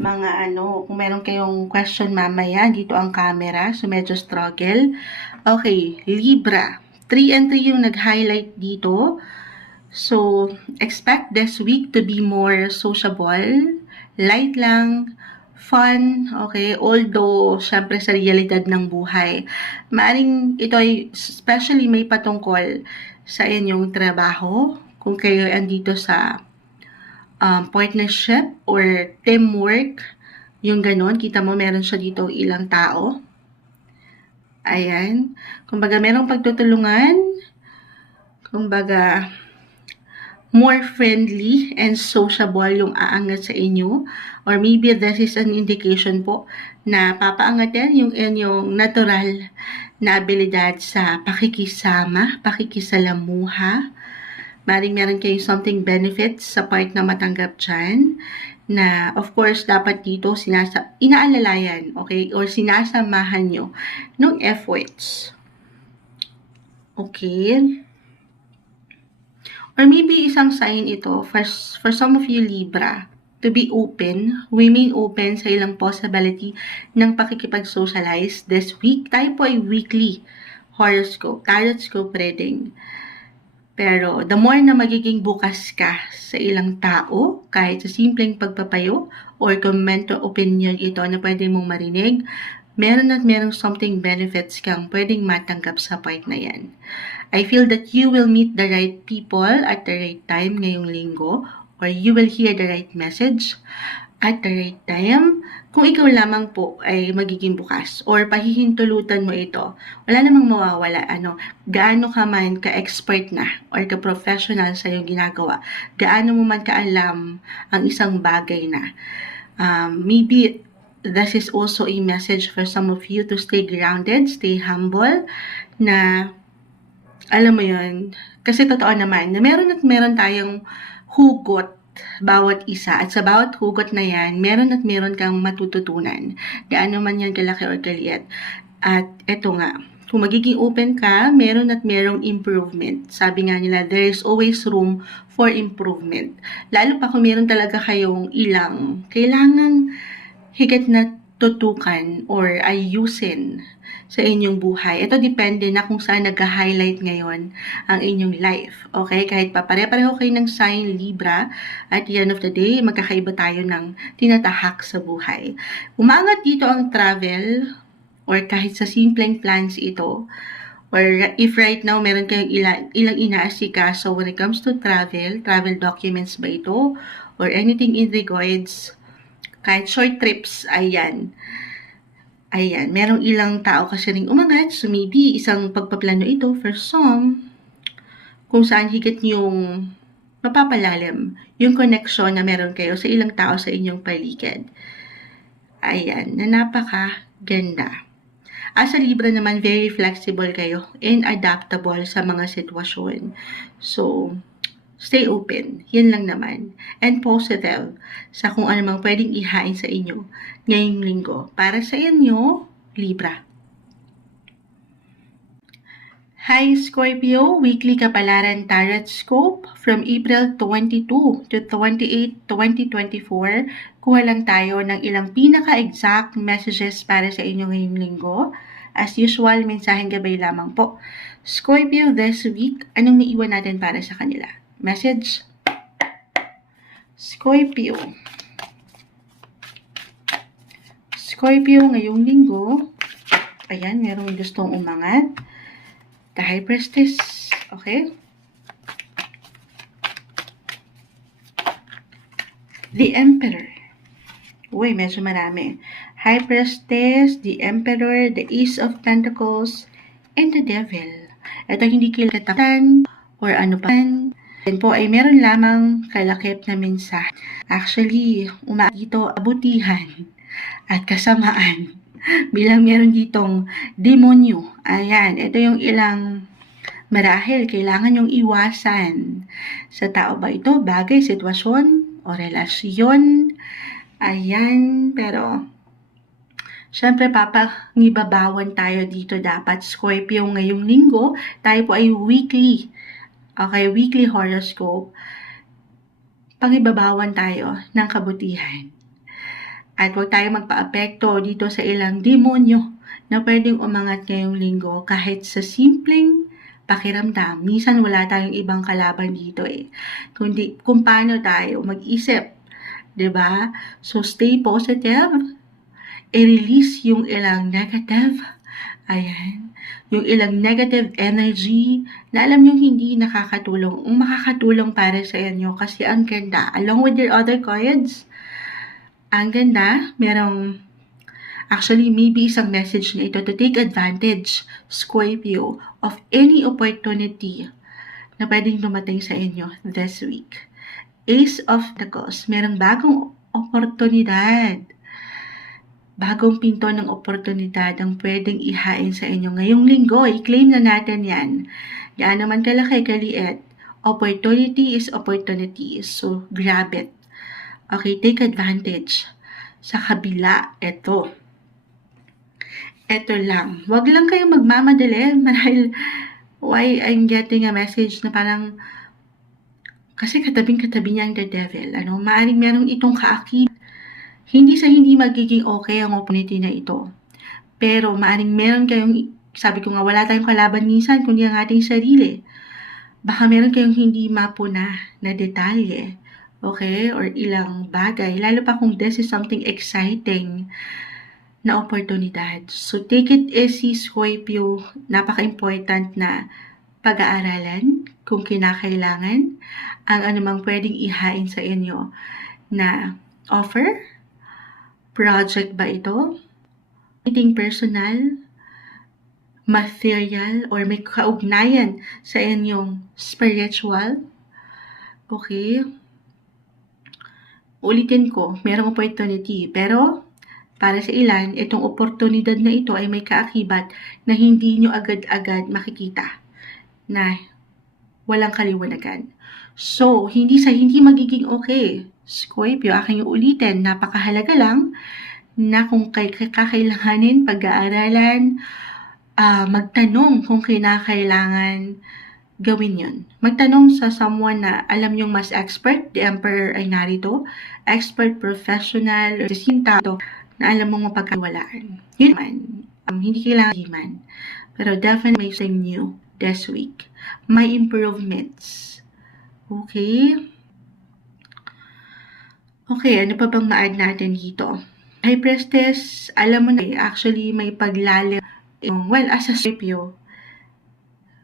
mga kung meron kayong question mamaya, dito ang camera. So, medyo struggle. Okay, Libra. 3 and 3 yung nag-highlight dito. So, expect this week to be more sociable. Light lang. Fun, okay? Although, syempre sa realidad ng buhay. Maaring ito ay, especially may patungkol sa inyong trabaho. Kung kayo andito sa partnership or teamwork, yung ganon, kita mo meron siya dito ilang tao. Ayan. Kumbaga, merong pagtutulungan. Kumbaga, more friendly and sociable yung aangat sa inyo. Or maybe this is an indication po na papaangatin yung inyong natural na abilidad sa pakikisama, pakikisalamuha. Maring meron kayo something benefits sa part na matanggap dyan. Na of course dapat dito inaalalayan, okay? Or sinasamahan nyo ng efforts. Okay? Or maybe isang sign ito for some of you Libra to be open, remain open sa ilang possibility ng pakikipag-socialize this week. Tayo po ay weekly horoscope, tarot reading. Pero the more na magiging bukas ka sa ilang tao, kahit sa simpleng pagpapayo or comment or opinion ito na pwede mong marinig, meron at merong something benefits kang pwedeng matanggap sa part na yan. I feel that you will meet the right people at the right time ngayong linggo, or you will hear the right message at the right time. Kung ikaw lamang po ay magiging bukas or pahihintulutan mo ito, wala namang mawawala. Gaano ka man ka-expert na or ka-professional sa iyong ginagawa, gaano mo man kaalam ang isang bagay na. Maybe this is also a message for some of you to stay grounded, stay humble, na alam mo yun, kasi totoo naman na meron tayong hugot bawat isa, at sa bawat hugot na yan, meron kang matututunan. Gaano man yan kalaki or kaliit. At eto nga, kung magiging open ka, meron improvement. Sabi nga nila, there is always room for improvement. Lalo pa kung meron talaga kayong ilang kailangang higit na tutukan or ayusin sa inyong buhay. Ito depende na kung saan nag-highlight ngayon ang inyong life. Okay? Kahit pa pare-pareho kayo ng sign Libra, at the end of the day, magkakaiba tayo ng tinatahak sa buhay. Umangat dito ang travel or kahit sa simpleng plans ito, or if right now meron kayong ilang inaasikaso when it comes to travel documents ba ito, or anything in regards, kahit short trips, ayan, merong ilang tao kasi ring umangat, so maybe isang pagpaplano ito for some, kung saan higit yung mapapalalim yung connection na meron kayo sa ilang tao sa inyong paligid. Ayan, na napaka-ganda. As a Libra naman, very flexible kayo and adaptable sa mga sitwasyon. So, stay open. Yan lang naman. And positive sa kung ano mang pwedeng ihain sa inyo ngayong linggo. Para sa inyo, Libra. Hi Scorpio, weekly kapalaran tarot scope from April 22 to 28, 2024. Kuha lang tayo ng ilang pinaka-exact messages para sa inyo ngayong linggo. As usual, mensaheng gabay lamang po. Scorpio, this week, anong maiwan natin para sa kanila? Message. Scorpio, ngayong linggo, ayan, merong gustong umangat. The High Priestess, okay? The Emperor. Uy, medyo marami. High Priestess, the Emperor, the Ace of Pentacles, and the Devil. Ito hindi kilatan or ano pa. Yan po ay meron lamang kalakip na mensahe. Actually, dito abutihan at kasamaan. Bilang meron ditong demonyo. Ayan, ito yung ilang marahil kailangan yung iwasan. Sa tao ba ito? Bagay, sitwasyon o relasyon? Ayan, pero Siyempre, papangibabawan tayo dito dapat, Scorpio, ngayong linggo. Tayo po ay weekly. Okay, weekly horoscope. Pangibabawan tayo ng kabutihan. At huwag tayo magpa-apekto dito sa ilang demonyo na pwedeng umangat ngayong linggo kahit sa simpleng pakiramdam. Minsan wala tayong ibang kalaban dito kundi kung paano tayo mag-isip. 'Di ba? So stay positive. I-release yung ilang negative. Ayan. Yung ilang negative energy na alam nyo hindi nakakatulong. Makakatulong para sa inyo kasi ang ganda. Along with your other cards, ang ganda. Actually, maybe isang message na ito to take advantage, Scorpio, of any opportunity na pwedeng dumating sa inyo this week. Ace of Pentacles, merong bagong oportunidad. Bagong pinto ng oportunidad ang pwedeng ihain sa inyo ngayong linggo. I-claim na natin yan. Gaano man kalaki, kaliit. Opportunity is opportunity. So, grab it. Okay, take advantage. Sa kabila, Ito lang. Huwag lang kayong magmamadali. Marahil, why I'm getting a message na parang, kasi katabing-katabi niya ang the devil. Maaring merong itong kaakib. Hindi sa hindi magiging okay ang opportunity na ito. Pero maaring meron kayong, sabi ko nga, wala tayong kalaban minsan, kundi ang ating sarili. Baka meron kayong hindi mapuna na detalye. Okay? Or ilang bagay. Lalo pa kung this is something exciting na oportunidad. So, take it easy, Scorpio. Napaka-important na pag-aaralan kung kinakailangan ang anumang pwedeng ihain sa inyo na offer. Project ba ito? Meeting personal, material, or may kaugnayan sa inyong spiritual. Okay? Ulitin ko, merong opportunity. Pero, para sa ilan, itong oportunidad na ito ay may kaakibat na hindi nyo agad-agad makikita na walang kaliwanagan. So, hindi magiging okay. Scorpio, aking ulitin, napakahalaga lang na kung kakailanganin, pag-aaralan, magtanong kung kinakailangan, gawin yun. Magtanong sa someone na alam yung mas expert, the Emperor ay narito, expert, professional, or sinta na alam mong mapagkawalaan. Yun naman, hindi kailangan himan. Pero definitely may something new this week. May improvements. Okay? Okay, ano pa bang ma-add natin dito? High Priestess, alam mo na, actually may paglalim. Well, as a Scorpio,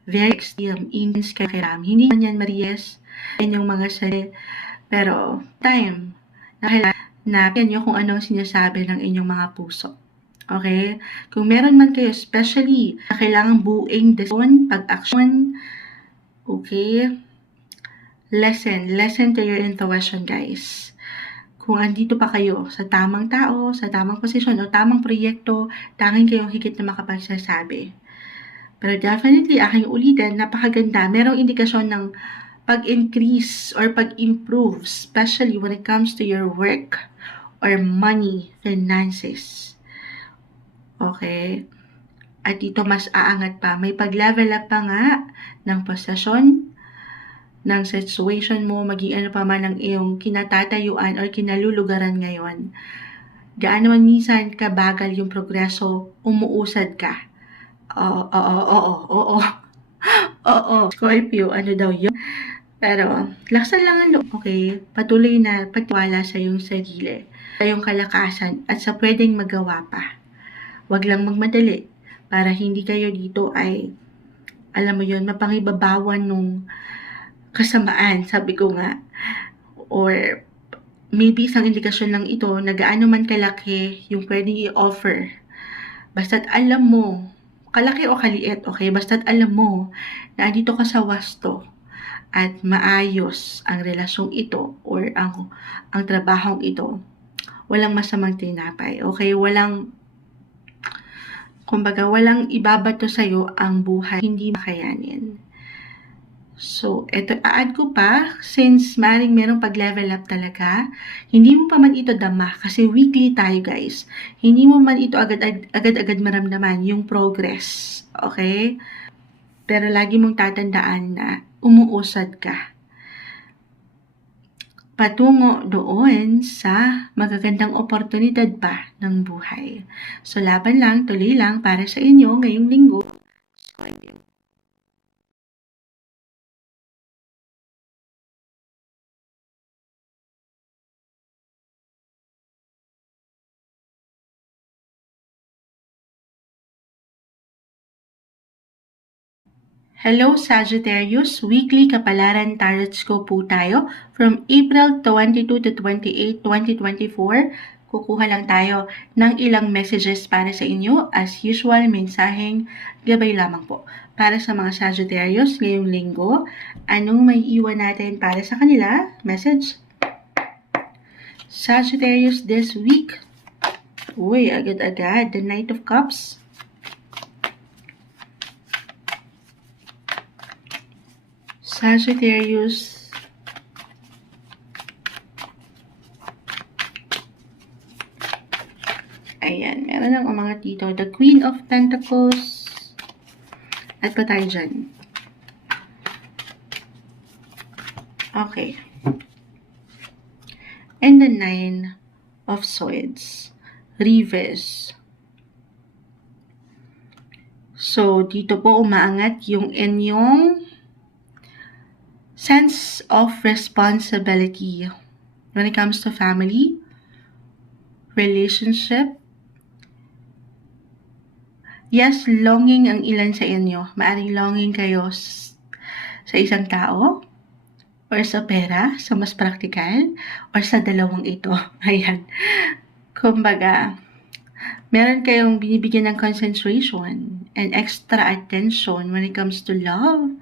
very extreme, intense kakiram. Hindi man yan Maries, yung mga sarili. Pero, time, na nyo kung ano sinasabi ng inyong mga puso. Okay? Kung meron man kayo, especially, na kailangan buuing decision, pag-action, okay? Listen to your intuition, guys. Kung andito pa kayo sa tamang tao, sa tamang posisyon, o tamang proyekto, tanging kayong higit na makapagsasabi. Pero definitely, aking ulitin, napakaganda. Merong indikasyon ng pag-increase or pag-improve, especially when it comes to your work or money, finances. Okay? At dito mas aangat pa. May pag-level up pa nga ng posisyon, ng situation mo, maging ano pa man ang iyong kinatatayuan or kinalulugaran ngayon. Gaano man minsan kabagal yung progreso, umuusad ka. Oo. Scorpio, ano daw yun? Pero, laksan lang ang loob, okay? Patuloy na pagtiwala sa iyong sarili, sa iyong kalakasan, at sa pwedeng magawa pa. Huwag lang magmadali, para hindi kayo dito ay, alam mo yun, mapangibabawan nung kasamaan, sabi ko nga. Or, maybe isang indikasyon lang ito na gaano man kalaki yung pwedeng i-offer. Basta't alam mo, kalaki o kaliit, okay? Basta't alam mo na andito ka sa wasto at maayos ang relasyong ito or ang trabahong ito, walang masamang tinapay, okay? Walang ibabato sa'yo ang buhay hindi makayanin. So, eto, add ko pa, since maring merong pag-level up talaga, hindi mo pa man ito dama, kasi weekly tayo guys. Hindi mo man ito agad-agad maramdaman yung progress. Okay? Pero lagi mong tatandaan na umuusad ka patungo doon sa magagandang oportunidad pa ng buhay. So, laban lang, tuloy lang para sa inyo ngayong linggo. Hello Sagittarius, weekly kapalaran tarot ko po tayo from April 22 to 28, 2024. Kukuha lang tayo ng ilang messages para sa inyo. As usual, mensaheng gabay lamang po. Para sa mga Sagittarius ngayong linggo, anong may iwan natin para sa kanila? Message. Sagittarius this week. Uy, agad-agad. The Knight of Cups. Sagittarius. Ayan, meron lang mga tito. The Queen of Pentacles. At pa tayo dyan. Okay. And the Nine of Swords. Reverse. So, dito po umaangat yung inyong sense of responsibility when it comes to family, relationship. Yes, longing ang ilan sa inyo. Maaring longing kayo sa isang tao, or sa pera, sa mas praktikal, or sa dalawang ito. Ayan. Kumbaga, meron kayong binibigyan ng concentration and extra attention when it comes to love.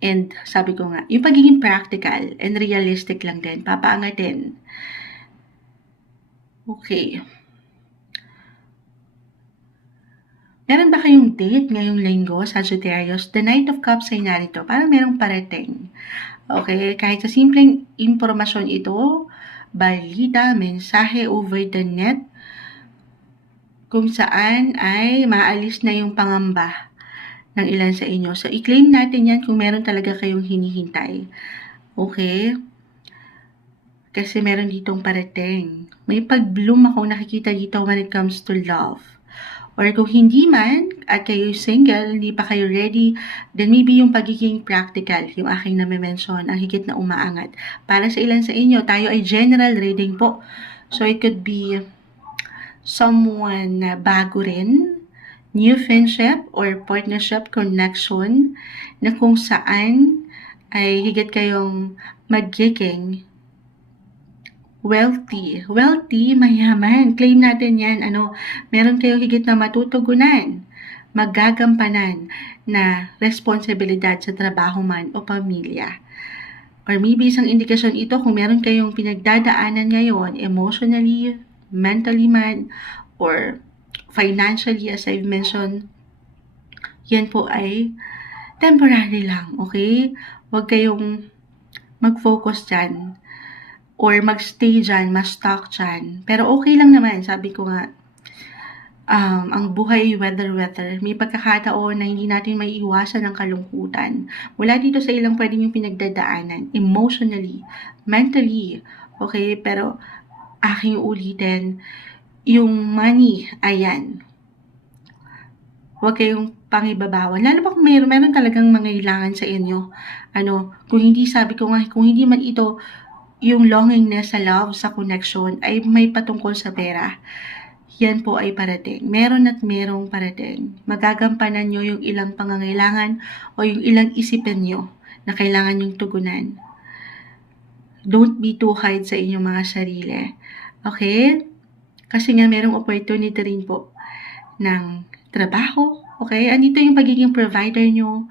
And sabi ko nga, yung pagiging practical and realistic lang din, papaangatin. Okay. Meron ba kayong date ngayong linggo, Sagittarius? The Knight of Cups ay narito. Parang merong parating. Okay, kahit sa simpleng impormasyon ito, balita, mensahe over the net, kung saan ay maalis na yung pangamba ng ilan sa inyo. So, i-claim natin yan kung meron talaga kayong hinihintay. Okay? Kasi meron ditong parating. May pag-bloom ako nakikita dito when it comes to love. Or kung hindi man, at kayo single, hindi pa kayo ready, then maybe yung pagiging practical, yung aking name-mention, ang higit na umaangat. Para sa ilan sa inyo, tayo ay general reading po. So, it could be someone na bago rin, new friendship or partnership connection na kung saan ay higit kayong magiging wealthy, mayaman. Claim natin yan. Meron kayong higit na matutugunan, maggagampanan na responsibilidad sa trabaho man o pamilya. Or maybe isang indikasyon ito kung meron kayong pinagdadaanan ngayon, emotionally, mentally man, or financially, as I've mentioned, yan po ay temporary lang, okay? Huwag kayong mag-focus dyan or mag-stay dyan, ma-stock dyan. Pero okay lang naman, sabi ko nga, ang buhay weather. May pagkakataon na hindi natin may iwasan ng kalungkutan. Wala dito sa ilang pwedeng yung pinagdadaanan, emotionally, mentally, okay? Pero aking ulitin, yung money, ayan, huwag kayong pangibabawan. Lalo pa kung meron talagang mangailangan sa inyo. Kung hindi, sabi ko nga, kung hindi man ito yung longingness sa love, sa connection, ay may patungkol sa pera. Yan po ay parating. Meron at merong parating. Magagampanan nyo yung ilang pangangailangan o yung ilang isipin nyo na kailangan yung tugunan. Don't be too hard sa inyong mga sarili. Okay? Kasi nga merong opportunity rin po ng trabaho. Okay? Andito yung pagiging provider nyo,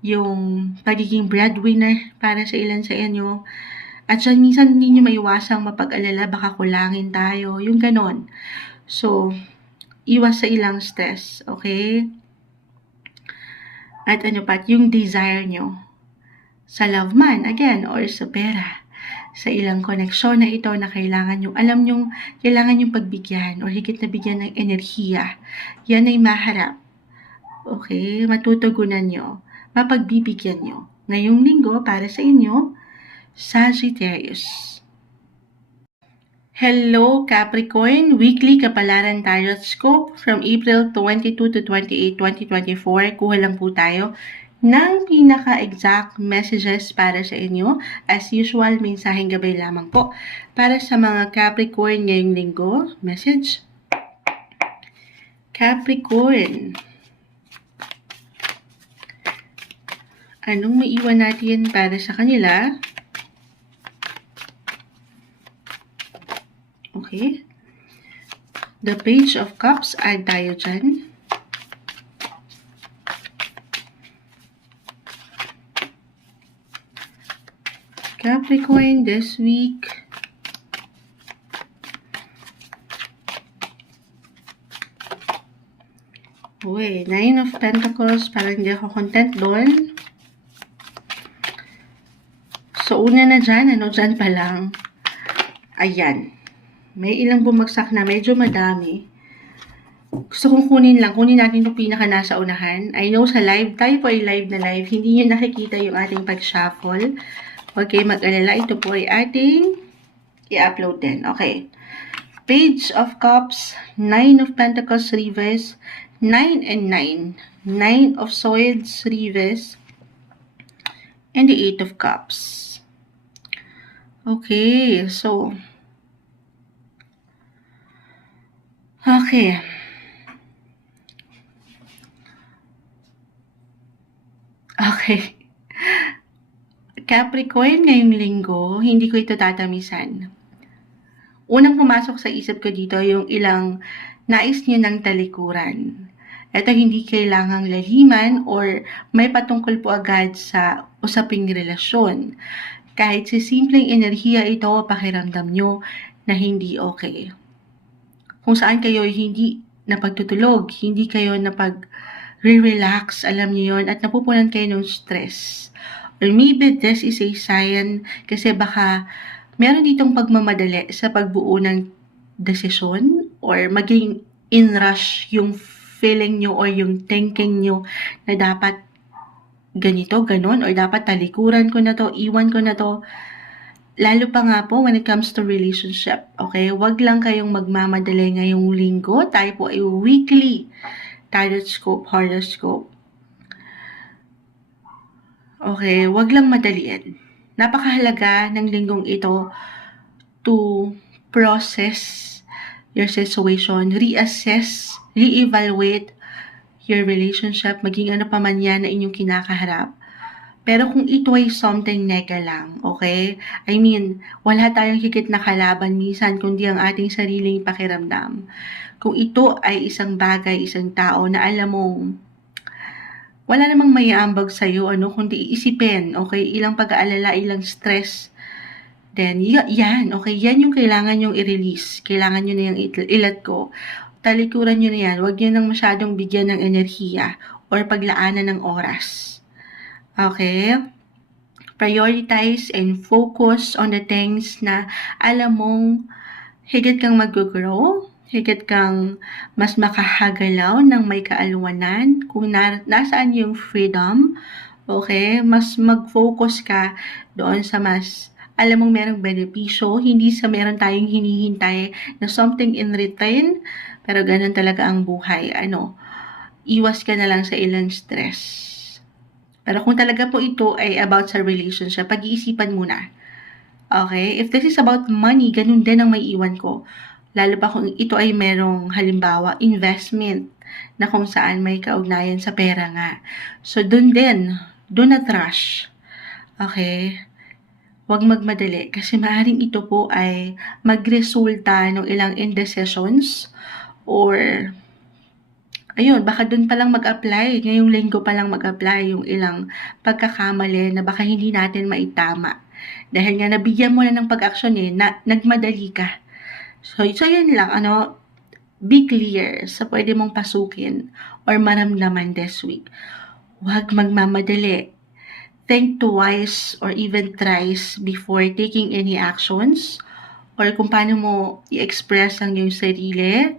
yung pagiging breadwinner para sa ilan sa inyo. At siya, minsan hindi nyo maiwasang mapag-alala, baka kulangin tayo, yung ganon. So, iwas sa ilang stress, okay? At yung desire nyo sa love man, again, or sa pera. Sa ilang koneksyon na ito na kailangan yung, alam yung kailangan yung pagbigyan or higit na bigyan ng enerhiya. Yan ay maharap. Okay, matutugunan nyo, mapagbibigyan nyo. Ngayong linggo para sa inyo, Sagittarius. Hello Capricorn, weekly kapalaran tarot scope from April 22 to 28, 2024. Kuha lang po tayo ng pinaka-exact messages para sa inyo. As usual, mensaheng gabay lamang po. Para sa mga Capricorn ngayong linggo, message. Capricorn, anong maiwan natin para sa kanila? Okay. The Page of Cups, add tayo dyan. Capricorn this week. Uy, Nine of Pentacles, parang hindi ako content doon. So, una na dyan, dyan pa lang. Ayan. May ilang bumagsak na, medyo madami. Gusto kong kunin natin itong pinaka nasa unahan. I know sa live, tayo po ay live na live, hindi nyo nakikita yung ating pag-shuffle. Okay, mag-alala, ito po ay ating i-upload din. Okay. Page of Cups, Nine of Pentacles reverse, 9 and 9. 9 of Swords reverse, and the 8 of Cups. Okay, so okay. Okay. Capricorn, ngayong linggo, hindi ko ito tatamisan. Unang pumasok sa isip ko dito yung ilang nais nyo ng talikuran. Ito hindi kailangang laliman or may patungkol po agad sa usaping relasyon. Kahit si simpleng enerhiya ito, pakiramdam nyo na hindi okay. Kung saan kayo hindi napagtutulog, hindi kayo napag-relax, alam nyo yun, at napupunan kayo ng stress. Or maybe this is a sign kasi baka meron ditong pagmamadali sa pagbuo ng desisyon or maging in-rush yung feeling nyo or yung thinking nyo na dapat ganito, ganon, or dapat talikuran ko na to, iwan ko na to. Lalo pa nga po when it comes to relationship, okay? Wag lang kayong magmamadali ngayong linggo. Tayo po ay weekly tarot scope, horoscope. Okay, wag lang madaliin. Napakahalaga ng linggong ito to process your situation, reassess, reevaluate your relationship, maging ano pa man yan na inyong kinakaharap. Pero kung ito ay something nega lang, okay? I mean, wala tayong higit na kalaban minsan kundi ang ating sariling pakiramdam. Kung ito ay isang bagay, isang tao na alam mong wala namang maiambag sa'yo, kundi iisipin, okay? Ilang pag-aalala, ilang stress. Then, yan, okay? Yan yung kailangan yung i-release. Kailangan nyo na yung ilat ko. Talikuran nyo na yan. Huwag nyo nang masyadong bigyan ng enerhiya or paglaanan ng oras. Okay? Prioritize and focus on the things na alam mong higit kang mag-grow, higit kang mas makahagalaw ng may kaalwanan, kung nasaan yung freedom, okay, mas mag-focus ka doon sa mas, alam mong merong benepisyo, hindi sa meron tayong hinihintay na something in return, pero ganun talaga ang buhay, iwas ka na lang sa ilang stress. Pero kung talaga po ito ay about sa relationship, pag-iisipan muna. Okay? If this is about money, ganun din ang may iwan ko. Lalo pa kung ito ay merong halimbawa, investment na kung saan may kaugnayan sa pera nga. So, dun not rush. Okay? Huwag magmadali kasi maaaring ito po ay magresulta ng ilang indecisions or ayun, baka dun palang mag-apply, ngayong linggo palang mag-apply yung ilang pagkakamali na baka hindi natin maitama. Dahil nga nabigyan mo na ng pag-aksyon nagmadali ka. So yun lang, be clear sa pwede mong pasukin or maramdaman this week. Huwag magmamadali. think twice or even thrice before taking any actions, or kung paano mo i-express ang iyong sarili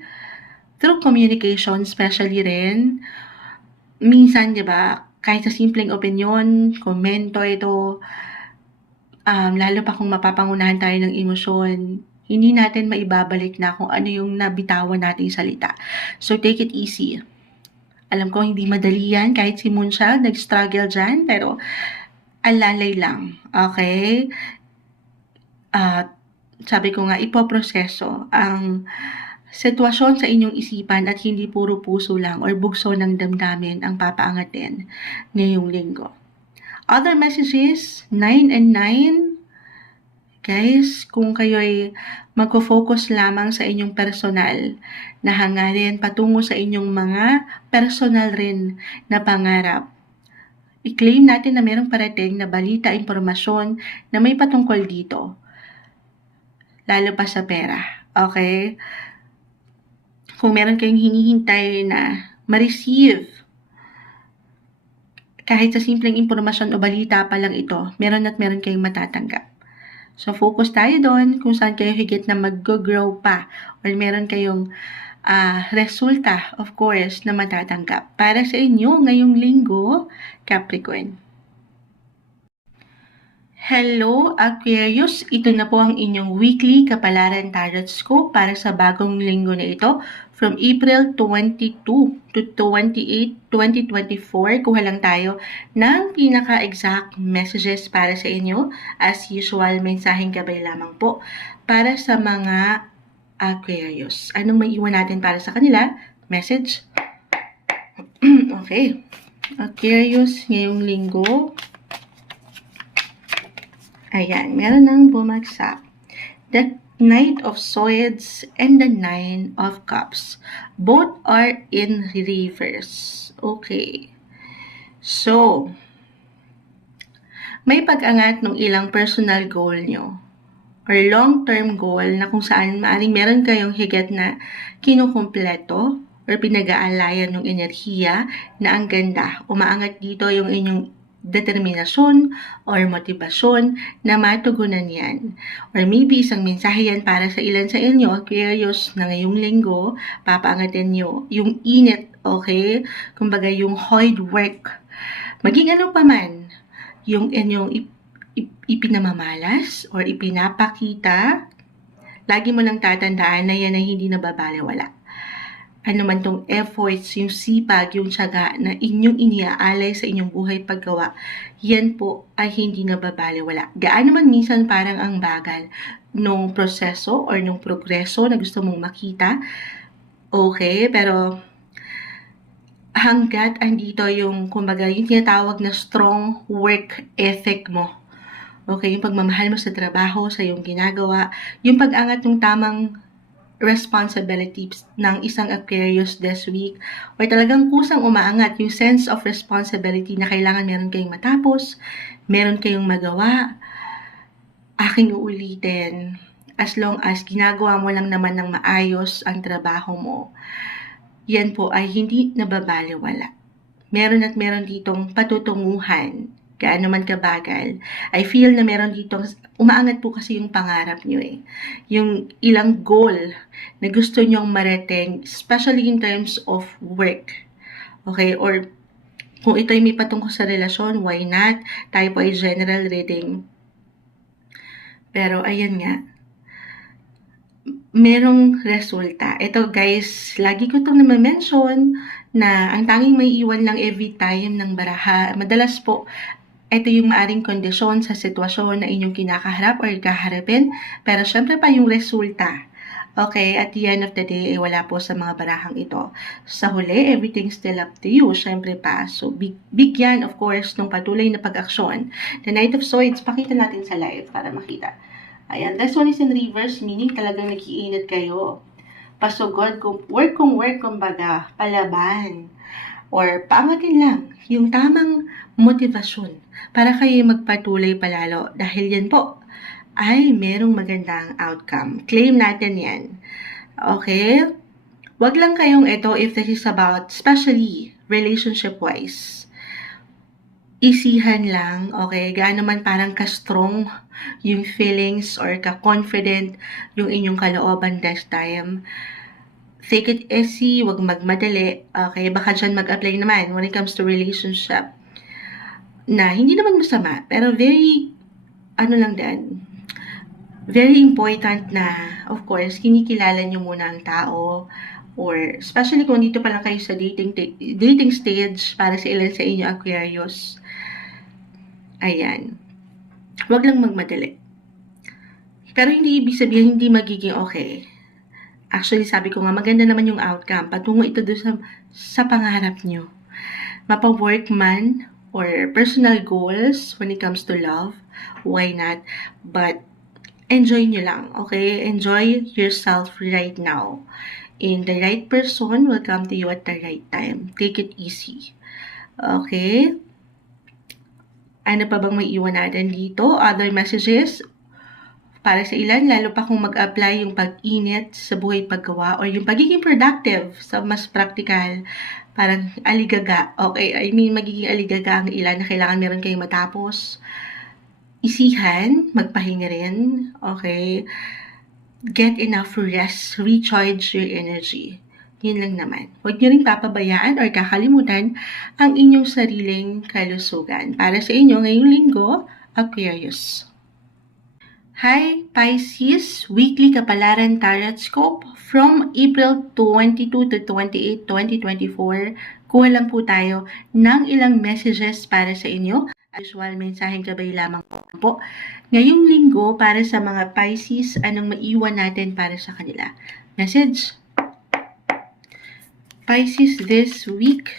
through communication, especially rin. Minsan, di ba, kahit sa simpleng opinion, komento ito, lalo pa kung mapapangunahan tayo ng emosyon, hindi natin maibabalik na kung ano yung nabitawan nating salita. So, take it easy. Alam ko hindi madali yan, kahit si Moonchild nag-struggle dyan, pero alalay lang, okay? Sabi ko nga, ipoproseso ang sitwasyon sa inyong isipan at hindi puro puso lang or bugso ng damdamin ang papaangatin ngayong linggo. Other messages, 9 and 9. Guys, kung kayo'y magfo-focus lamang sa inyong personal na hangarin patungo sa inyong mga personal rin na pangarap, i-claim natin na mayroong parating na balita, impormasyon na may patungkol dito. Lalo pa sa pera. Okay? Kung meron kayong hinihintay na ma-receive, kahit sa simpleng impormasyon o balita pa lang ito, meron kayong matatanggap. So, focus tayo doon kung saan kayo higit na mag-grow pa or meron kayong resulta, of course, na matatanggap para sa inyo ngayong linggo, Capricorn. Hello, Aquarius! Ito na po ang inyong weekly Kapalaran Tarot Scope para sa bagong linggo na ito from April 22 to 28, 2024. Kuha lang tayo ng pinaka-exact messages para sa inyo. As usual, mensaheng gabay lamang po para sa mga Aquarius. Anong maiiwan natin para sa kanila? Message? Okay. Aquarius, ngayong linggo. Ayan, meron nang bumagsak. The Knight of Swords and the Nine of Cups. Both are in reverse. Okay. So, may pag-angat ng ilang personal goal nyo or long-term goal na kung saan maaring meron kayong higit na kinukumpleto or pinag-aalayan ng enerhiya na ang ganda. Umaangat dito yung inyong determinasyon or motibasyon na matugunan yan. Or maybe isang mensahe yan para sa ilan sa inyo, Aquarius, na ngayong linggo, papaangatin nyo yung init, okay? Kumbaga yung hard work. Maging ano pa man, yung inyong ipinamamalas or ipinapakita, lagi mo lang tatandaan na yan ay hindi nababaliwala. Ano man tong efforts, yung sipag, yung tiyaga na inyong iniaalay sa inyong buhay paggawa, yan po ay hindi nababaliwala. Gaano man minsan parang ang bagal nung proseso or nung progreso na gusto mong makita, okay, pero hanggat andito yung, kumbaga, yung tinatawag na strong work ethic mo. Okay, yung pagmamahal mo sa trabaho, sa iyong ginagawa, yung pag-angat ng tamang responsibilities ng isang Aquarius this week, or talagang kusang umaangat yung sense of responsibility na kailangan meron kayong matapos, meron kayong magawa, aking uulitin, as long as ginagawa mo lang naman ng maayos ang trabaho mo, yan po ay hindi nababaliwala. Meron ditong patutunguhan, gaano man kabagal. I feel na meron ditong, umaangat po kasi yung pangarap nyo eh. Yung ilang goal na gusto nyong marating, especially in terms of work. Okay, or kung ito ay may patungkol sa relasyon, why not? Tayo po ay general reading. Pero ayan nga, merong resulta. Ito guys, lagi ko itong na-mention na ang tanging may iwan lang every time ng baraha. Madalas po, ito yung maaring kondisyon sa sitwasyon na inyong kinakaharap or kaharapin. Pero syempre pa yung resulta. Okay, at the end of the day, wala po sa mga barahang ito. Sa huli, everything's still up to you. Syempre pa. So, bigyan, of course, ng patuloy na pag-aksyon. The Knight of Swords, pakita natin sa live para makita. Ayan, this one is in reverse, meaning talagang nag-iinit kayo. Pasugod, work, kumbaga, palaban. Or paangatin lang yung tamang motivasyon para kayo magpatuloy palalo. Dahil yan po ay merong magandang outcome. Claim natin yan. Okay? Wag lang kayong ito if this is about, especially relationship-wise. isihan lang, okay? Gaano man parang ka-strong yung feelings or ka-confident yung inyong kalooban this time. Take it easy, wag magmadali, okay? Baka dyan mag-apply naman when it comes to relationship na hindi naman masama, pero very, ano lang din, very important na, of course, kinikilala nyo muna ang tao, or especially kung dito pa lang kayo sa dating stage para sa ilan sa inyo Aquarius. Ayan. Huwag lang magmadali. Pero hindi ibig sabihin hindi magiging okay. Actually, sabi ko nga, maganda naman yung outcome. Patungo ito doon sa pangarap nyo. Mapa-work man or personal goals when it comes to love, why not? But enjoy nyo lang, okay? Enjoy yourself right now. And the right person will come to you at the right time. Take it easy. Okay? Ano pa bang may iwan natin dito? Other messages? Para sa ilan, lalo pa kung mag-apply yung pag-init sa buhay paggawa or yung pagiging productive sa mas practical, parang aligaga. Okay, I mean, magiging aligaga ang ilan na kailangan meron kayong matapos. Isihan, magpahinga rin. Okay? Get enough rest, recharge your energy. Yun lang naman. Huwag nyo rin papabayaan or kakalimutan ang inyong sariling kalusugan. Para sa inyo ngayong linggo, Aquarius. Hi Pisces, weekly kapalaran tarot scope from April 22 to 28, 2024. Kuha lang po tayo ng ilang messages para sa inyo. Usual mensaheng gabay lamang po. Ngayong linggo para sa mga Pisces, anong maiwan natin para sa kanila? Message. Pisces this week.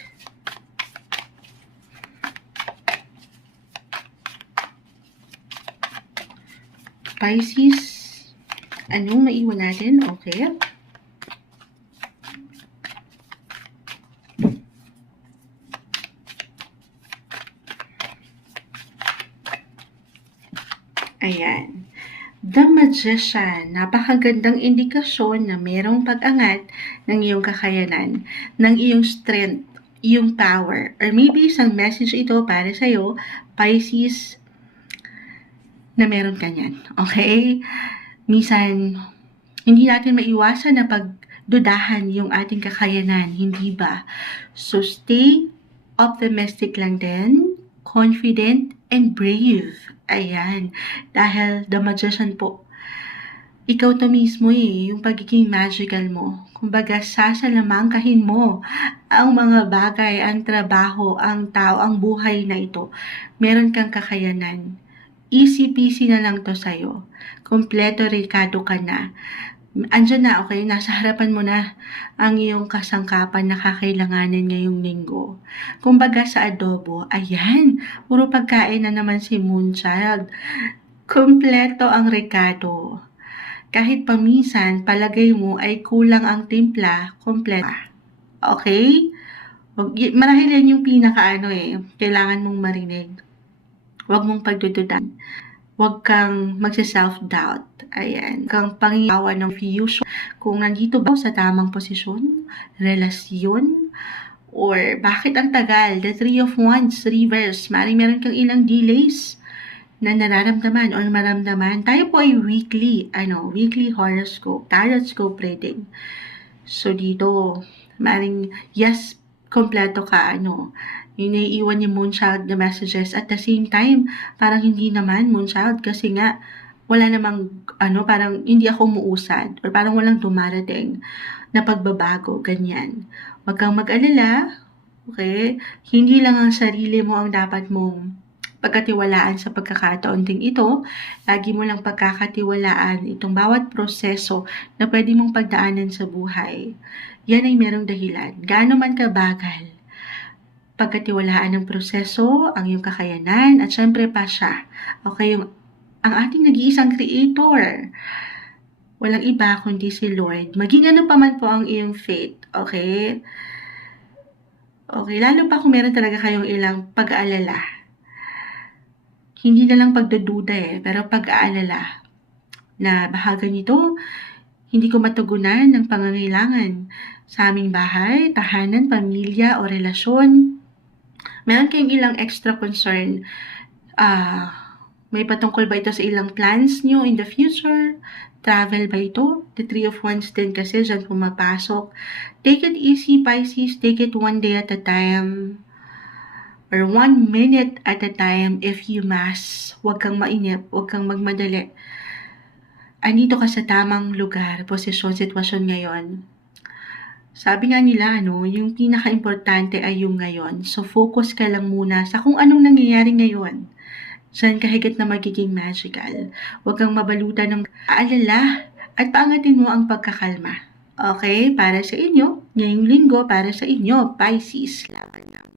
Pisces, anong maiwan natin? Okay. Ayan. The Magician, napakagandang indikasyon na mayroong pag-angat ng iyong kakayanan, ng iyong strength, iyong power, or maybe isang message ito para sa'yo, Pisces, na meron ka niyan. Okay? Minsan, hindi natin maiwasan na pagdudahan yung ating kakayanan, hindi ba? So, stay optimistic lang din, confident, and brave. Ayan. Dahil The Magician po, ikaw to mismo yung pagiging magical mo. Kumbaga, sasalamangkahin mo ang mga bagay, ang trabaho, ang tao, ang buhay na ito. Meron kang kakayanan. Easy peasy na lang to sa'yo. Kompleto Ricardo ka na. Andyan na, okay? Nasa harapan mo na ang iyong kasangkapan na kakailanganin ngayong linggo. Kumbaga sa adobo, ayan, puro pagkain na naman si Moonchild. Kompleto ang Ricardo. Kahit paminsan, palagay mo ay kulang ang timpla, kompleto. Okay? Marahil yan yung kailangan mong marinig. Huwag mong pagdududan. Huwag kang magsa-self-doubt. Ayan. Kang pangiyawan ng fusion. Kung nandito ba sa tamang posisyon, relasyon, or bakit ang tagal? The Three of Wands, reverse. Meron kang ilang delays na nararamdaman or maramdaman. Tayo po ay weekly horoscope, tarot scope reading. So dito, yes, kompleto ka, yung naiiwan ni Moonchild na messages. At the same time, parang hindi naman Moonchild kasi nga, wala namang, parang hindi ako umuusad or parang walang dumarating na pagbabago, ganyan. Huwag kang mag-alala, okay? Hindi lang ang sarili mo ang dapat mong pagkatiwalaan sa pagkakataon ding ito. Lagi mo lang pagkakatiwalaan itong bawat proseso na pwede mong pagdaanan sa buhay. Yan ay merong dahilan. Gaano man kabagal, pagkatiwalaan ng proseso, ang iyong kakayanan, at syempre pa siya. Okay, ang ating nag-iisang creator. Walang iba kundi si Lord. Maging ano pa man po ang iyong faith. Okay? Okay, lalo pa kung meron talaga kayong ilang pag-aalala. Hindi na lang pagdududa pero pag-aalala. Na bahagi nito, hindi ko matugunan ng pangangailangan sa aming bahay, tahanan, pamilya o relasyon. Meron kayong ilang extra concern. May patungkol ba ito sa ilang plans nyo in the future? Travel ba ito? The Three of Wands din kasi dyan pumapasok. Take it easy, Pisces. Take it one day at a time. Or 1 minute at a time if you must. Huwag kang mainip, huwag kang magmadali. Andito ka sa tamang lugar, posisyon, sitwasyon ngayon. Sabi nga nila, yung pinaka-importante ay yung ngayon. So, focus ka lang muna sa kung anong nangyayari ngayon. Diyan ka higit na magiging magical. Huwag kang mabalutan ng aalala at paangatin mo ang pagkakalma. Okay? Para sa inyo, ngayong linggo, para sa inyo, Pisces. Laban na.